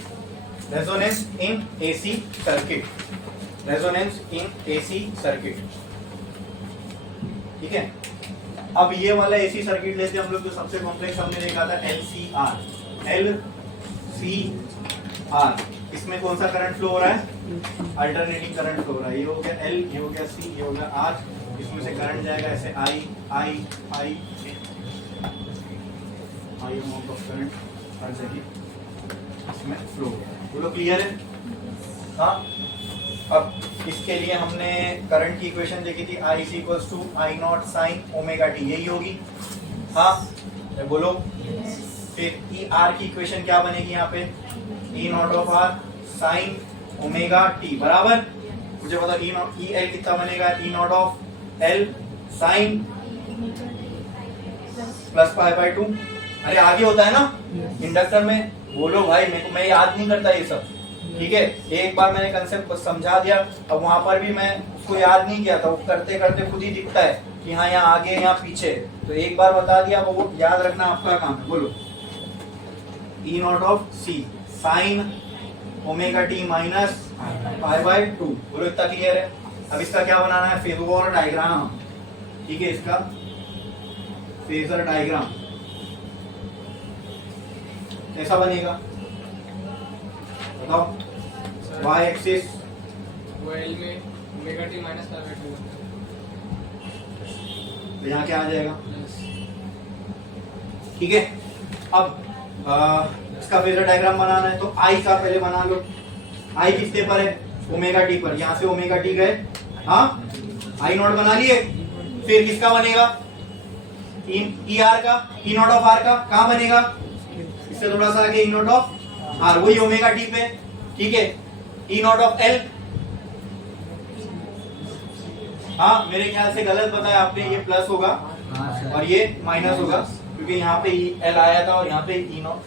resonance in AC circuit, resonance in AC circuit, ठीक है। अब ये वाला एसी सर्किट लेते हम लोग, जो सबसे कॉम्प्लेक्स हमने देखा था LCR, LCR, इसमें कौन सा करंट फ्लो हो रहा है? अल्टरनेटिंग करंट फ्लो हो रहा है। ये हो गया L, ये हो गया C, ये हो गया R, इसमें से करंट जाएगा ऐसे I अमाउंट ऑफ करंट हर जगह इसमें फ्लो हो रहा है। बोलो क्लियर है? हाँ, अब इसके लिए हमने करंट की इक्वेशन देखी थी, I = I not sine omega T, यही होगी। हाँ, बोलो। फिर ER की इक्वेशन क्या बनेगी यहाँ पे? E naught of R sine omega T बराबर, मुझे बताओ EL कितना बनेगा? E naught of L sine plus π/2। अरे आगे होता है ना इंडक्टर में। बोलो भाई, मैं याद नहीं करता ये सब, ठीक है, एक बार मैंने कंसेप्ट समझा दिया, अब वहां पर भी मैं उसको याद नहीं किया था, वो करते करते खुद ही दिखता है कि हाँ यहाँ आगे यहाँ पीछे, तो एक बार बता दिया, वो याद रखना आपका काम है। बोलो E naught of C sine omega T minus π/2। बोलो इतना क्लियर है? अब इसका क्या बनाना है? फेजर डायग्राम, ठीक है, इसका फेजर डायग्राम कैसा बनेगा बताओ? y एक्सिस L में ओमेगा टी माइनस π/2, तो यहाँ क्या आ जाएगा? ठीक है। अब इसका फेजर डायग्राम बनाना है, तो I का पहले बना लो। I किसके पर है? ओमेगा टी पर। यहाँ से ओमेगा टी गए, हाँ, I नॉट बना लिए। फिर किसका बनेगा? ER का, E नॉट ऑफ R का कहाँ बनेगा? इससे थोड़ा सा आगे E नॉट ऑफ R, वही ओमेगा टी पे, ठीक है। E नॉट ऑफ L, हाँ मेरे ख्याल से गलत बताया आपने, ये प्लस होगा और ये माइनस होगा, क्योंकि यहाँ पे L आया था और यहाँ पे E नॉट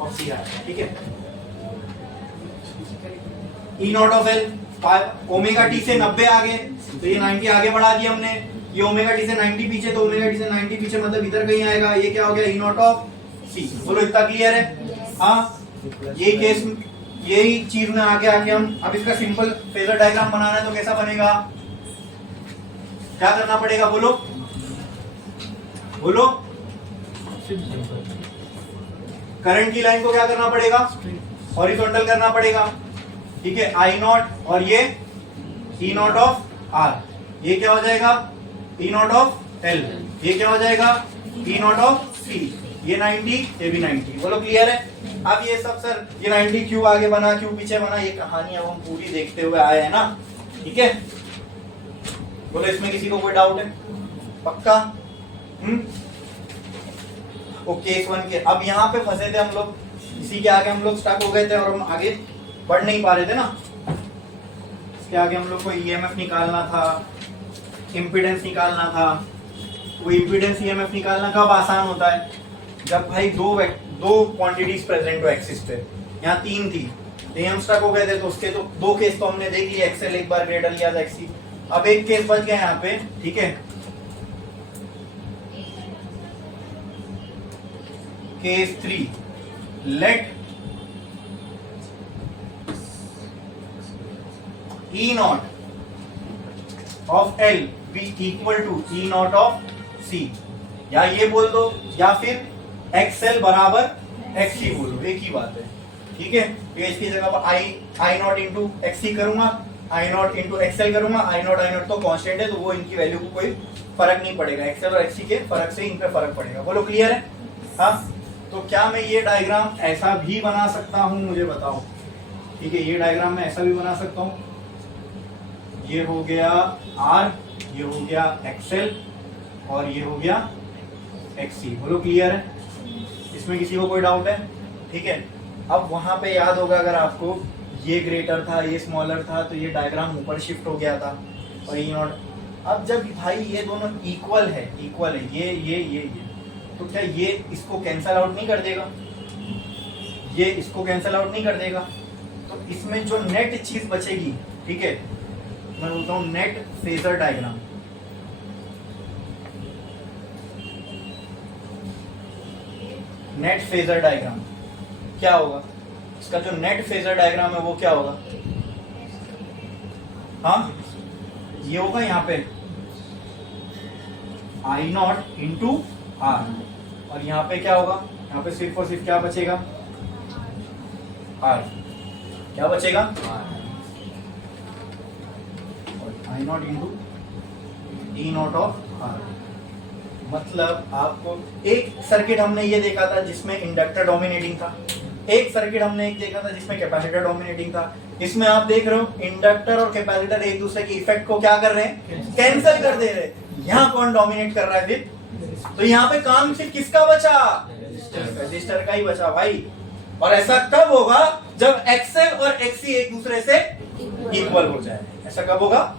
ऑफ C आया था, ठीक है। E naught of L omega T से 90 आगे, तो ये 90 आगे बढ़ा दिया हमने, ये ओमेगा टी से 90 पीछे, तो ओमेगा टी से 90 पीछे मतलब इधर कहीं आएगा, ये क्या हो गया? E naught of C। बोलो इतना क्लियर है? हाँ, यही केस, यही चीज में आगे आके हम अब इसका सिंपल फेजर डायग्राम बनाना है, तो कैसा बनेगा? क्या करना पड़ेगा? बोलो बोलो। करंट की लाइन को क्या करना पड़ेगा? हॉरिजॉन्टल करना पड़ेगा, ठीक है। I नॉट और ये E नॉट ऑफ R, ये क्या हो जाएगा? E नॉट ऑफ L, ये क्या हो जाएगा? E नॉट ऑफ C, ये 90, ये भी 90। बोलो क्लियर है? अब ये सब सर, ये 90 क्यों आगे बना, क्यों पीछे बना, ये कहानी अब हम पूरी देखते हुए आए हैं ना, ठीक है। बोलो इसमें किसी को कोई डाउट है? पक्का? ओके, केस 1 के अब यहाँ पे फंसे थे हम लोग, इसी के आगे हम लोग स्टक हो गए थे और हम आगे बढ़ नहीं पा रहे थे ना। इसके आगे हम लोग को EMF निकालना था, इम्पीडेंस निकालना था। वो इम्पीडेंस EMF निकालना कब आसान होता है? जब भाई दो क्वांटिटीज प्रेजेंट हो एक्सिस पे। यहाँ 3 थी, तो हम स्टक हो गए थे, तो उसके तो 2 केस तो हमने देख लिया, एक्सएल एक बार ग्रेटर लिया था XC। अब एक केस बच गया यहाँ पे, ठीक है। Case 3, let E naught of L be equal to E naught of C, या ये बोल दो या फिर एक्स एल बराबर एक्स सी बोलो, एक ही बात है। ठीक है, तो इसकी जगह पर आई नॉट इंटू एक्स सी करूंगा, आई नॉट इंटू एक्सएल करूंगा। आई नॉट तो कांस्टेंट है, तो वो इनकी वैल्यू को कोई फर्क नहीं पड़ेगा, एक्सएल और एक्ससी के फर्क से इन पे फर्क पड़ेगा। बोलो क्लियर है? हाँ, तो क्या मैं ये डायग्राम ऐसा भी बना सकता हूं, मुझे बताओ। ठीक है, ये डायग्राम मैं ऐसा भी बना सकता हूं, ये हो गया आर, ये हो गया एक्सएल और ये हो गया एक्ससी। बोलो क्लियर है? इसमें किसी को कोई डाउट है? ठीक है, अब वहां पे याद होगा अगर आपको, ये ग्रेटर था ये स्मॉलर था, तो ये डायग्राम ऊपर शिफ्ट हो गया था और ये नॉट। अब जब भाई ये दोनों इक्वल है ये, तो क्या ये इसको कैंसल आउट नहीं कर देगा? ये इसको कैंसल आउट नहीं कर देगा? तो इसमें जो नेट चीज बचेगी, ठीक है, मैं बोलता हूं net phasor diagram. Net phasor diagram क्या होगा? इसका जो नेट फेजर डायग्राम है वो क्या होगा? हाँ, ये होगा यहाँ पे आई नॉट इंटू आर, और यहाँ पे क्या होगा? यहाँ पे सिर्फ और सिर्फ क्या बचेगा? आर। क्या बचेगा? I not into E naught of R. मतलब आपको एक सर्किट हमने ये देखा था जिसमें इंडक्टर डोमिनेटिंग था, एक सर्किट हमने एक देखा था जिसमें कैपेसिटर डोमिनेटिंग था। इसमें आप देख रहे हो इंडक्टर और कैपेसिटर एक दूसरे के इफेक्ट को क्या कर रहे हैं? कैंसिल कर दे रहे हैं। यहाँ कौन डोमिनेट कर रहा है फिर? तो यहाँ पे काम सिर्फ किसका बचा? रजिस्टर का ही बचा भाई। और ऐसा कब होगा? जब एक्सएल और एक्ससी एक दूसरे से इक्वल हो जाए। ऐसा कब होगा?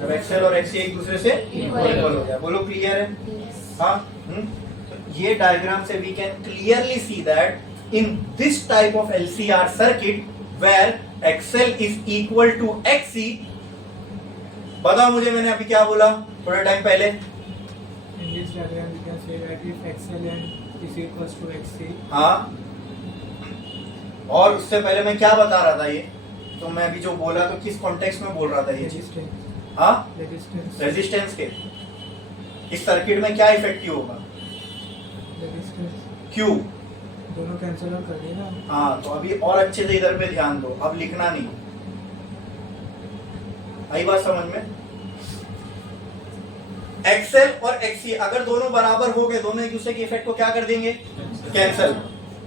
जब एक्सएल और एक्ससी एक दूसरे से इक्वल हो जाए। बोलो क्लियर है? हाँ, ये डायग्राम से we can clearly see that in this type of LCR circuit where XL is equal to XC। बताओ मुझे, मैंने अभी क्या बोला थोड़ा टाइम पहले? In this diagram we can say that if XL and is equals to XC. हाँ, और उससे पहले मैं क्या बता रहा था? ये तो मैं अभी जो बोला तो किस कॉन्टेक्स्ट में बोल रहा था ये चीज? हाँ, रेजिस्टेंस के। इस सर्किट में क्या इफेक्टिव होगा? क्यों? दोनों कैंसिल आउट कर दिए ना। हाँ, तो अभी और अच्छे से इधर पे ध्यान दो, अब लिखना नहीं। आई बात समझ में? एक्सएल और एक्ससी अगर दोनों बराबर हो गए, दोनों एक दूसरे के इफेक्ट को क्या कर देंगे? कैंसिल।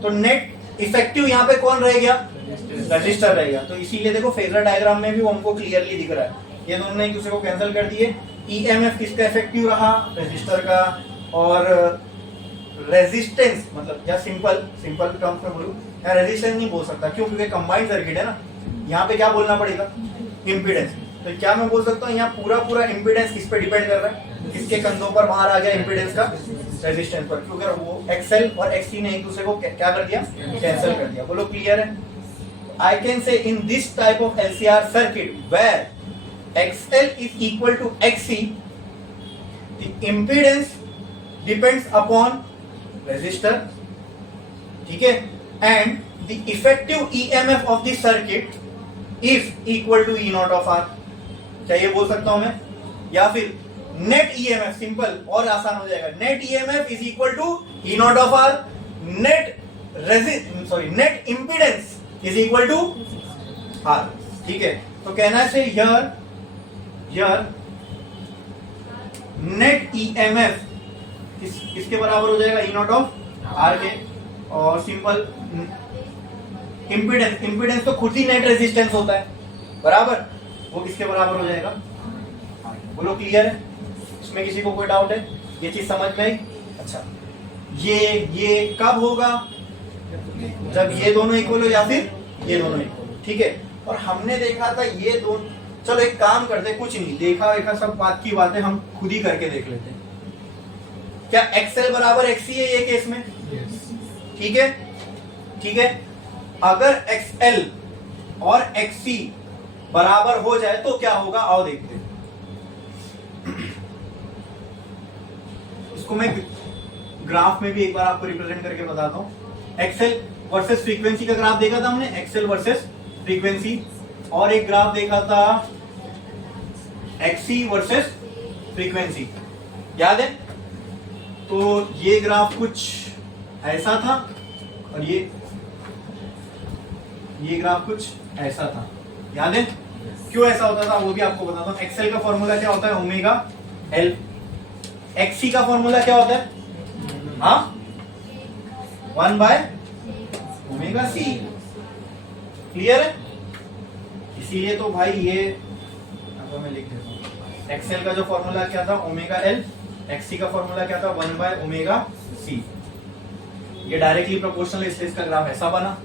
तो नेट इफेक्टिव यहाँ पे कौन रह गया? रजिस्टर रह गया। तो इसीलिए देखो फेजर डायग्राम में भी वो हमको क्लियरली दिख रहा है, ये दोनों ने एक दूसरे को कैंसिल कर दिए। ईएमएफ किसका इफेक्टिव रहा? रजिस्टर का। और रेजिस्टेंस मतलब, या सिंपल टर्म्स में बोलूं, या रेजिस्टेंस नहीं बोल सकता, क्यों? क्योंकि कंबाइंड सर्किट है ना, यहाँ पे क्या बोलना पड़ेगा? इम्पीडेंस। तो क्या मैं बोल सकता हूँ यहाँ पूरा इम्पीडेंस किस पे डिपेंड कर रहा है? किसके कंधों पर बाहर आ गया इम्पीडेंस का? रेजिस्टेंस पर, क्योंकि वो एक्सएल और एक्ससी ने एक दूसरे को क्या कर दिया? कैंसिल कर दिया। बोलो क्लियर है? I can say in this type of LCR circuit where XL is equal to XC, the impedance depends upon resistor, ठीक है, and the effective EMF of the circuit is equal to E naught of R। क्या ये बोल सकता हूं मैं? या फिर नेट EMF, सिंपल और आसान हो जाएगा, net EMF is equal to E naught of R, net impedance is equal to R। ठीक है, तो कहना है से here नेट EMF किसके बराबर हो जाएगा? E नॉट ऑफ R के। और सिंपल इंपीडेंस तो खुद ही नेट रेजिस्टेंस होता है, बराबर, वो किसके बराबर हो जाएगा? बोलो क्लियर है? इसमें किसी को कोई डाउट है? ये चीज समझ में आई? अच्छा, ये कब होगा? जब ये दोनों इक्वल हो या फिर ये दोनों इक्वल हो। ठीक है, और हमने देखा था ये दोनों, चलो एक काम करते, कुछ नहीं देखा सब बात की बातें हम खुद ही करके देख लेते हैं। क्या XL बराबर XC है ये केस में? ठीक है, ठीक है, अगर XL और XC बराबर हो जाए तो क्या होगा? आओ देखते हैं। इसको मैं ग्राफ में भी एक बार आपको रिप्रेजेंट करके बताता हूं। एक्सएल वर्सेस फ्रीक्वेंसी का ग्राफ देखा था हमने, एक्सएल वर्सेस फ्रीक्वेंसी, और एक ग्राफ देखा था एक्सी वर्सेस फ्रीक्वेंसी, याद है? तो ये ग्राफ कुछ ऐसा था और ये ग्राफ कुछ ऐसा था, याद है? क्यों ऐसा होता था वो भी आपको बताता हूं। एक्सएल का फॉर्मूला क्या होता है? Omega L. एक्सी का फॉर्मूला क्या होता है? हाँ, 1 बाय ओमेगा सी। क्लियर है? इसीलिए तो भाई ये अब मैं लिख देता हूं। एक्सएल का जो फॉर्मूला क्या था? Omega L. एक्सी का फॉर्मूला क्या था? 1 बाय ओमेगा सी। ये डायरेक्टली प्रोपोर्शनल इसलिए इसका ग्राफ ऐसा बना,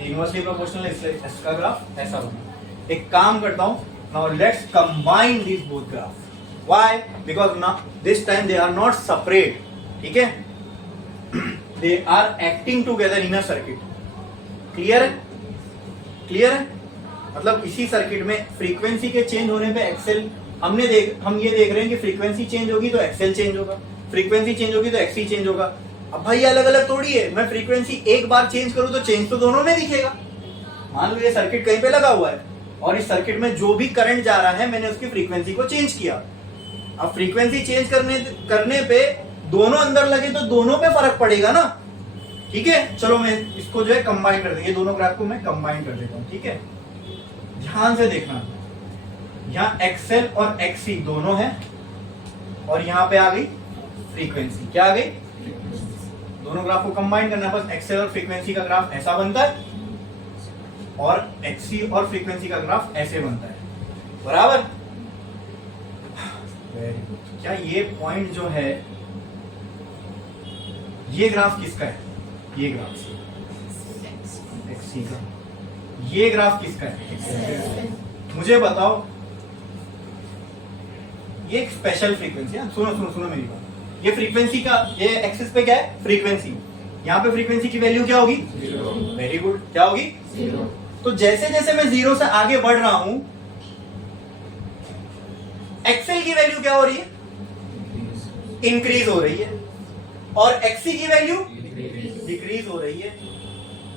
इनवर्सली प्रोपोर्शनल इसलिए इसका ग्राफ ऐसा बना। एक काम करता हूं, now let's combine this both graph. Why? Because now this time they are not separate, ठीक है? They are acting together in a circuit. Clear है? क्लियर है? मतलब इसी सर्किट में फ्रीक्वेंसी के चेंज होने पे एक्सेल हम ये देख रहे हैं कि फ्रीक्वेंसी चेंज होगी तो एक्सेल चेंज होगा, फ्रीक्वेंसी चेंज होगी तो एक्सी चेंज होगा। अब भाई अलग अलग थोड़ी है, मैं फ्रीक्वेंसी एक बार चेंज करूं तो चेंज तो दोनों में दिखेगा। मान लो ये सर्किट कहीं पे लगा हुआ है और इस सर्किट में जो भी करंट जा रहा है मैंने उसकी फ्रीक्वेंसी को चेंज किया। अब फ्रीक्वेंसी चेंज करने पे दोनों अंदर लगे तो दोनों पे फर्क पड़ेगा ना, ठीक है? चलो मैं इसको जो है कंबाइन कर देंगे, दोनों ग्राफ को मैं कंबाइन कर देता हूं, ठीक है? ध्यान से देखना, यहाँ एक्सएल और एक्सी दोनों है और यहाँ पे आ गई फ्रीक्वेंसी। क्या आ गई? दोनों ग्राफ को कंबाइन करना है, बस एक्सएल और फ्रीक्वेंसी का ग्राफ ऐसा बनता है और एक्सी और फ्रीक्वेंसी का ग्राफ ऐसे बनता है, बराबर? Very good. क्या ये पॉइंट जो है, ये ग्राफ किसका है? ये ग्राफ एक्सी का। ये ग्राफ किसका है? मुझे बताओ। ये एक स्पेशल फ्रीक्वेंसी है, सुनो मेरी बात। ये फ्रीक्वेंसी का, ये एक्सिस पे क्या है? फ्रीक्वेंसी। यहाँ पे फ्रीक्वेंसी की वैल्यू क्या होगी? 0। Very good. क्या होगी? 0। तो जैसे जैसे मैं 0 से आगे बढ़ रहा हूं, एक्सएल की वैल्यू क्या हो रही है? इंक्रीज हो रही है और एक्सी की वैल्यू डिक्रीज हो रही है,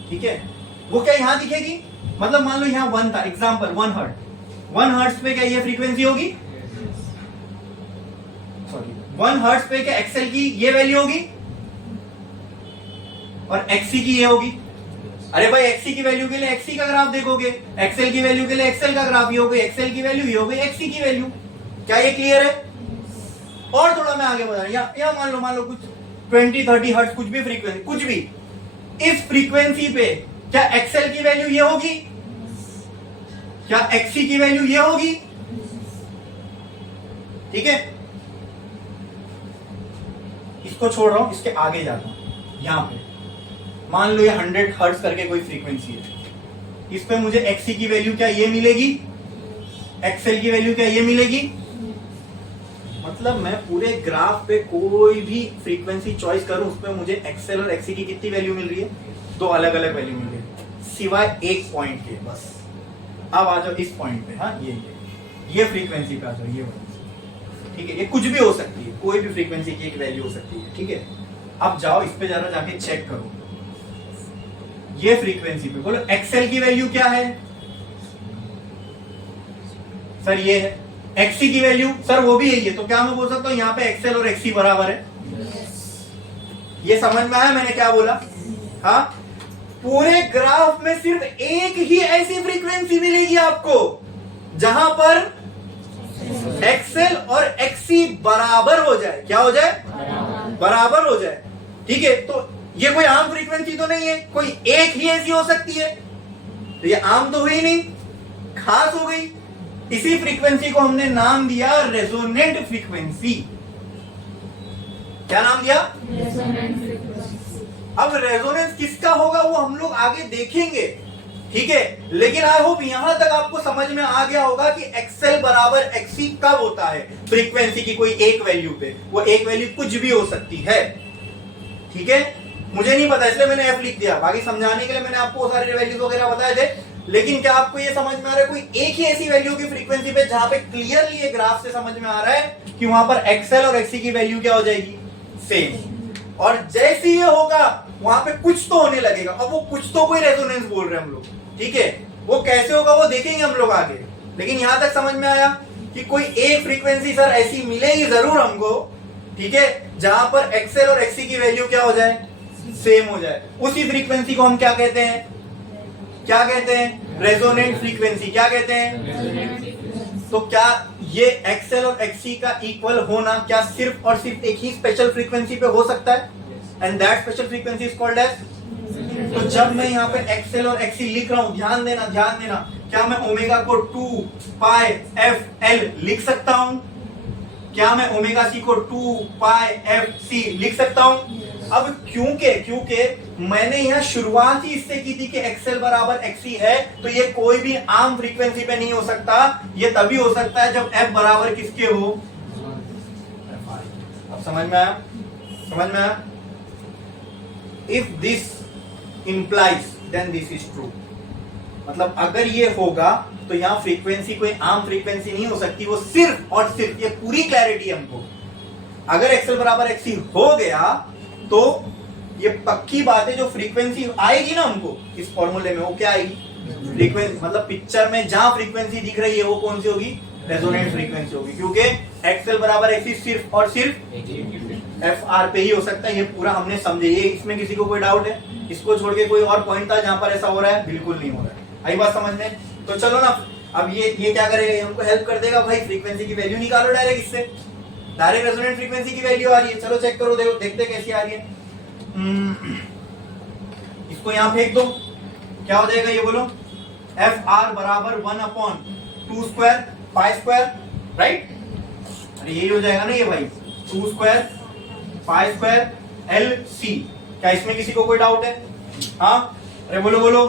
ठीक है? वो क्या यहां दिखेगी? मतलब मान लो यहां 1 था, एग्जांपल 1 हर्ट्ज। 1 हर्ट्ज पे क्या ये फ्रीक्वेंसी होगी? सॉरी, 1 हर्ट्ज पे क्या एक्सएल की ये वैल्यू होगी और एक्सी की ये होगी? अरे भाई एक्सी की वैल्यू के लिए एक्सी का ग्राफ देखोगे, एक्सएल की वैल्यू के लिए एक्सएल का ग्राफ ये हो गई, एक्सएल की वैल्यू ये हो गई एक्सी की वैल्यू। क्या ये क्लियर है? और थोड़ा मैं आगे बता रहा हूं, या मान लो कुछ 20-30 हर्ट्ज, कुछ भी फ्रीक्वेंसी, कुछ भी, इस फ्रीक्वेंसी पे क्या एक्सएल की वैल्यू ये होगी? क्या एक्सी की वैल्यू ये होगी? ठीक है? इसको छोड़ रहा हूं, इसके आगे जाता हूं। यहां पे मान लो ये 100 हर्ट्ज करके कोई फ्रीक्वेंसी है, इस पे मुझे एक्सी की वैल्यू क्या ये मिलेगी? एक्सएल की वैल्यू क्या ये मिलेगी? मतलब मैं पूरे ग्राफ पे कोई भी फ्रीक्वेंसी चॉइस करूं, उस पे मुझे एक्सएल और एक्सी की कितनी वैल्यू मिल रही है? 2 अलग अलग वैल्यू मिल रही है, सिवाय एक पॉइंट के। बस अब आ जाओ इस पॉइंट पे। हाँ, ये फ्रीक्वेंसी पे आ जाओ, ये वाली, ठीक है? ये कुछ भी हो सकती है, कोई भी फ्रीक्वेंसी की एक वैल्यू हो सकती है, ठीक है? अब जाओ इस पे जरा जाके चेक करो, ये फ्रीक्वेंसी पे बोलो एक्सएल की वैल्यू क्या है? सर ये है। एक्सी की वैल्यू सर वो भी यही है, तो क्या मैं बोल सकता हूं यहाँ पे एक्सएल और एक्सी बराबर है? ये समझ में आया मैंने क्या बोला? हाँ, पूरे ग्राफ में सिर्फ एक ही ऐसी फ्रीक्वेंसी मिलेगी आपको जहां पर एक्सएल और एक्सी बराबर हो जाए। क्या हो जाए? बराबर हो जाए, ठीक है? तो ये कोई आम फ्रीक्वेंसी तो नहीं है, कोई एक ही ऐसी हो सकती है, तो ये आम तो हुई नहीं, खास हो गई। इसी फ्रीक्वेंसी को हमने नाम दिया रेजोनेंट फ्रीक्वेंसी। क्या नाम दिया? Resonant frequency. अब रेजोनेंस किसका होगा वो हम लोग आगे देखेंगे, ठीक है? लेकिन आई होप यहां तक आपको समझ में आ गया होगा कि एक्सएल बराबर एक्सी कब होता है फ्रीक्वेंसी की कोई एक वैल्यू पे। वो एक वैल्यू कुछ भी हो सकती है, ठीक है? मुझे नहीं पता इसलिए मैंने एफ लिख दिया, बाकी समझाने के लिए मैंने आपको सारे वैल्यूज वगैरह बताए थे। लेकिन क्या आपको ये समझ में आ रहा है कोई एक ही ऐसी वैल्यू की फ्रीक्वेंसी पे जहां पे क्लियरली ये ग्राफ से समझ में आ रहा है कि वहां पर एक्सएल और एक्सी की वैल्यू क्या हो जाएगी? सेम। और जैसे ये होगा वहां पे कुछ तो होने लगेगा, और वो कुछ तो कोई रेजोनेंस बोल रहे हैं हम लोग, ठीक है? वो कैसे होगा वो देखेंगे हम लोग आगे। लेकिन यहां तक समझ में आया कि कोई एक फ्रीक्वेंसी सर ऐसी मिलेगी जरूर हमको, ठीक है, जहां पर एक्सएल और एक्सी की वैल्यू क्या हो जाए, सेम हो जाए। उसी फ्रीक्वेंसी को हम क्या कहते हैं, क्या कहते हैं, रेजोनेंट फ्रीक्वेंसी। क्या कहते हैं? तो क्या ये एक्सएल और एक्सी का इक्वल होना क्या सिर्फ और सिर्फ एक ही स्पेशल फ्रीक्वेंसी पे हो सकता है, and that special frequency is called as. तो जब मैं यहाँ पे एक्सएल और एक्सी लिख रहा हूं, ध्यान देना ध्यान देना, क्या मैं ओमेगा को 2 पाई एफ एल लिख सकता हूं? क्या मैं ओमेगा सी को 2 पाई एफ सी लिख सकता हूं? अब क्योंकि मैंने यहाँ शुरुआत ही इससे की थी कि एक्सएल बराबर एक्सी है, तो ये कोई भी आम फ्रीक्वेंसी पे नहीं हो सकता, ये तभी हो सकता है जब एफ बराबर किसके हो। अब समझ में आया, समझ में आया? If this implies then this is true, मतलब अगर ये होगा तो यहाँ फ्रीक्वेंसी कोई आम फ्रीक्वेंसी नहीं हो सकती, वो सिर्फ और सिर्फ, ये पूरी क्लैरिटी हमको, अगर एक्सएल बराबर एक्सी हो गया तो ये पक्की बात है, जो फ्रीक्वेंसी आएगी ना हमको इस फॉर्मूले में, वो क्या आएगी, फ्रीक्वेंसी, मतलब पिक्चर में जहां फ्रीक्वेंसी दिख रही है वो कौन सी होगी, रेजोनेंट फ्रीक्वेंसी होगी, क्योंकि एक्सएल बराबर एक्सी सिर्फ और सिर्फ एफ आर पे ही हो सकता है। ये पूरा हमने समझे, ये इसमें किसी को कोई डाउट है? इसको छोड़ के कोई और पॉइंट था जहां पर ऐसा हो रहा है? बिल्कुल नहीं हो रहा है। आई बात समझने? तो चलो ना, अब ये क्या करेगा, हमको हेल्प कर देगा भाई, फ्रीक्वेंसी की वैल्यू निकालो डायरेक्ट, इससे डायरेक्ट रेजोनेंट फ्रीक्वेंसी की वैल्यू आ रही है, चलो चेक करो, देखो देखते कैसी आ रही है। इसको यहाँ फेंक दो, क्या हो जाएगा ये बोलो, एफ आर बराबर 1/2 स्क्वायर पाई स्क्वायर, राइट? अरे यही हो जाएगा ना ये भाई, 2 square pi square L C. क्या इसमें किसी को कोई डाउट है? हाँ, अरे बोलो बोलो।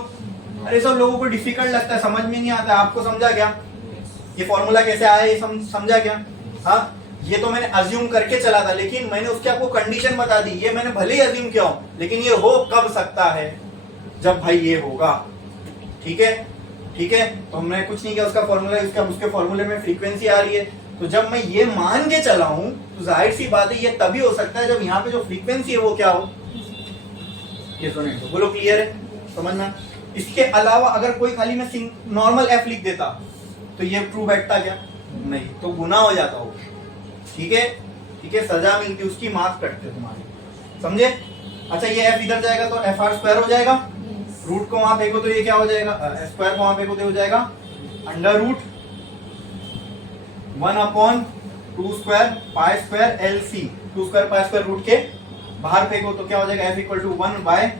अरे सब लोगों को डिफिकल्ट लगता है, समझ में नहीं आता है, आपको समझा क्या ये फॉर्मूला कैसे आया, ये समझा क्या? हाँ, ये तो मैंने अज्यूम करके चला था, लेकिन मैंने उसके आपको कंडीशन बता दी। ये मैंने भले ही अज्यूम किया हो, लेकिन ये हो कब सकता है, जब भाई ये होगा, ठीक है, ठीक है। तो हमने कुछ नहीं किया, उसका फॉर्मूला, उसके फॉर्मूले में फ्रीक्वेंसी आ रही है, तो जब मैं ये मान के चला हूं तो जाहिर सी बात है ये तभी हो सकता है जब यहाँ पे जो फ्रीक्वेंसी है वो क्या हो, ये सुने। तो बोलो क्लियर है, समझना? इसके अलावा अगर कोई खाली मैं नॉर्मल एफ लिख देता तो ये ट्रू बैठता क्या? नहीं, तो गुना हो जाता हो, ठीक है, ठीक है, सजा मिलती, उसकी मार्क्स कटते तुम्हारे, समझे? अच्छा, ये एफ इधर जाएगा तो एफ आर स्क्वायर हो जाएगा, रूट को वहां फेंको तो ये क्या हो जाएगा, स्क्वायर को वहां फेंको तो हो जाएगा under root 1/2 square pi square L C. 2 square pi square root के बाहर फेंको तो क्या हो जाएगा, एफ इक्वल टू 1/1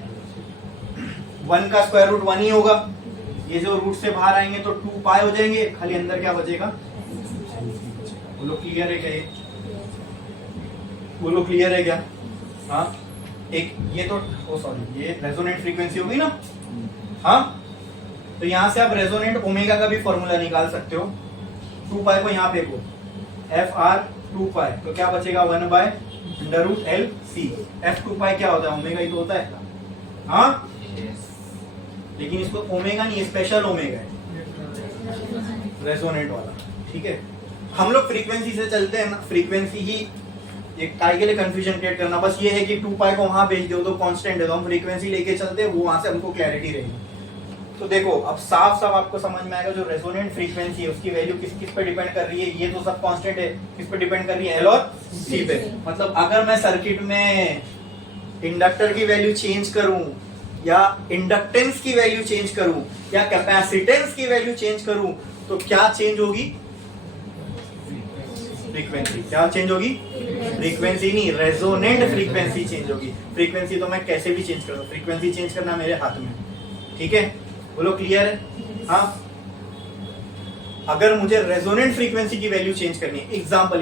का स्क्वायर रूट 1 ही होगा। ये जो रूट से बाहर आएंगे तो 2 पाई हो जाएंगे, खाली अंदर क्या बचेगा, बोलो क्लियर है क्या ये? बोलो क्लियर है क्या? हाँ, एक ये तो सॉरी, ये रेजोनेंट फ्रीक्वेंसी होगी ना। हाँ, तो यहां से आप रेजोनेंट ओमेगा का भी फॉर्मूला निकाल सकते हो। 2 पाई को यहाँ फेंको, एफ आर 2 पाई, तो क्या बचेगा 1/√L C। एफ 2 पाई क्या होता है, ओमेगा ही तो होता है। हाँ, लेकिन इसको ओमेगा नहीं, स्पेशल ओमेगा है, रेजोनेंट वाला, ठीक है। हम लोग फ्रीक्वेंसी से चलते हैं ना, फ्रीक्वेंसी ही ये काय के लिए कंफ्यूजन क्रिएट करना, बस ये है कि 2 पाई को वहां भेज दो तो कांस्टेंट है, तो हम फ्रीक्वेंसी लेके चलते हैं, वो वहां से हमको क्लैरिटी रहेगी। तो देखो अब साफ साफ आपको समझ में आएगा, जो रेजोनेंट फ्रीक्वेंसी है उसकी वैल्यू किस किस पे डिपेंड कर रही है, ये तो सब कांस्टेंट है, किस पे डिपेंड कर रही है, एल और सी पे। मतलब अगर मैं सर्किट में इंडक्टर की वैल्यू चेंज करूं, या इंडक्टेंस की वैल्यू चेंज करूं, या कैपेसिटेंस की वैल्यू चेंज करूं, तो क्या चेंज होगी, फ्रीक्वेंसी। क्या चेंज होगी, फ्रीक्वेंसी नहीं, रेजोनेंट फ्रीक्वेंसी चेंज होगी। फ्रीक्वेंसी तो मैं कैसे भी चेंज करूं, फ्रीक्वेंसी चेंज करना मेरे हाथ में, ठीक है। बोलो क्लियर है? हाँ, अगर मुझे रेजोनेंट फ्रीक्वेंसी की वैल्यू चेंज करनी है, एग्जांपल,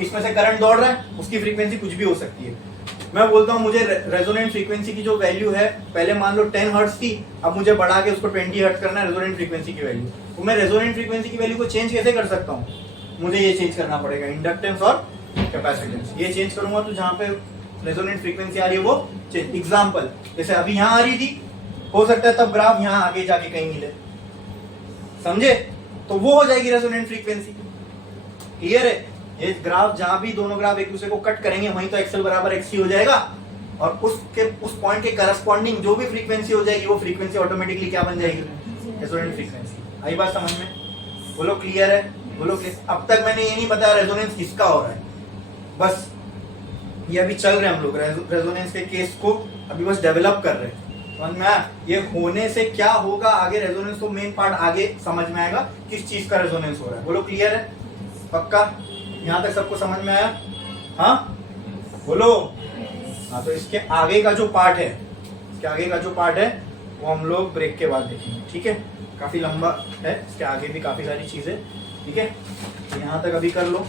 इसमें से करंट दौड़ रहा है, उसकी फ्रीक्वेंसी कुछ भी हो सकती है। मैं बोलता हूं मुझे रेजोनेंट फ्रीक्वेंसी की जो वैल्यू है, पहले मान लो 10 हर्ट्ज थी, अब मुझे बढ़ा के उसको 20 हर्ट्ज करना है रेजोनेंट फ्रीक्वेंसी की वैल्यू। तो मैं रेजोनेंट फ्रीक्वेंसी की वैल्यू को चेंज कैसे कर सकता हूँ, मुझे ये चेंज करना पड़ेगा, इंडक्टेंस और कैपेसिटेंस। ये चेंज करूंगा तो जहां पे रेजोनेंट फ्रीक्वेंसी आ रही है वो चेंज। एग्जांपल, जैसे अभी यहाँ आ रही थी, हो सकता है तब ग्राफ यहाँ आगे जाके कहीं मिले, समझे? तो वो हो जाएगी रेजोनेंट फ्रीक्वेंसी। क्लियर है? ये ग्राफ जहां भी दोनों ग्राफ एक दूसरे को कट करेंगे वहीं तो एक्सएल बराबर एक्सी हो जाएगा, और उस पॉइंट के करस्पॉन्डिंग जो भी फ्रीक्वेंसी हो जाएगी वो फ्रीक्वेंसी ऑटोमेटिकली क्या बन जाएगी, रेजोनेंट फ्रीक्वेंसी। आई बात समझ में? बोलो क्लियर है? बोलो कि अब तक मैंने ये नहीं बताया रेजोनेंस किसका हो रहा है, बस ये अभी चल रहे हैं हम लोग रेजोनेंस के केस को अभी बस डेवलप कर रहे हैं। समझ में आया? ये होने से क्या होगा आगे रेजोनेंस, तो मेन पार्ट आगे समझ में आएगा किस चीज का रेजोनेंस हो रहा है। बोलो क्लियर है? पक्का? यहाँ तक सबको समझ में आया? हाँ बोलो। हाँ तो इसके आगे का जो पार्ट है, इसके आगे का जो पार्ट है वो हम लोग ब्रेक के बाद देखेंगे, ठीक है? काफी लंबा है, इसके आगे भी काफी सारी चीजें, ठीक है? यहाँ तक अभी कर लो।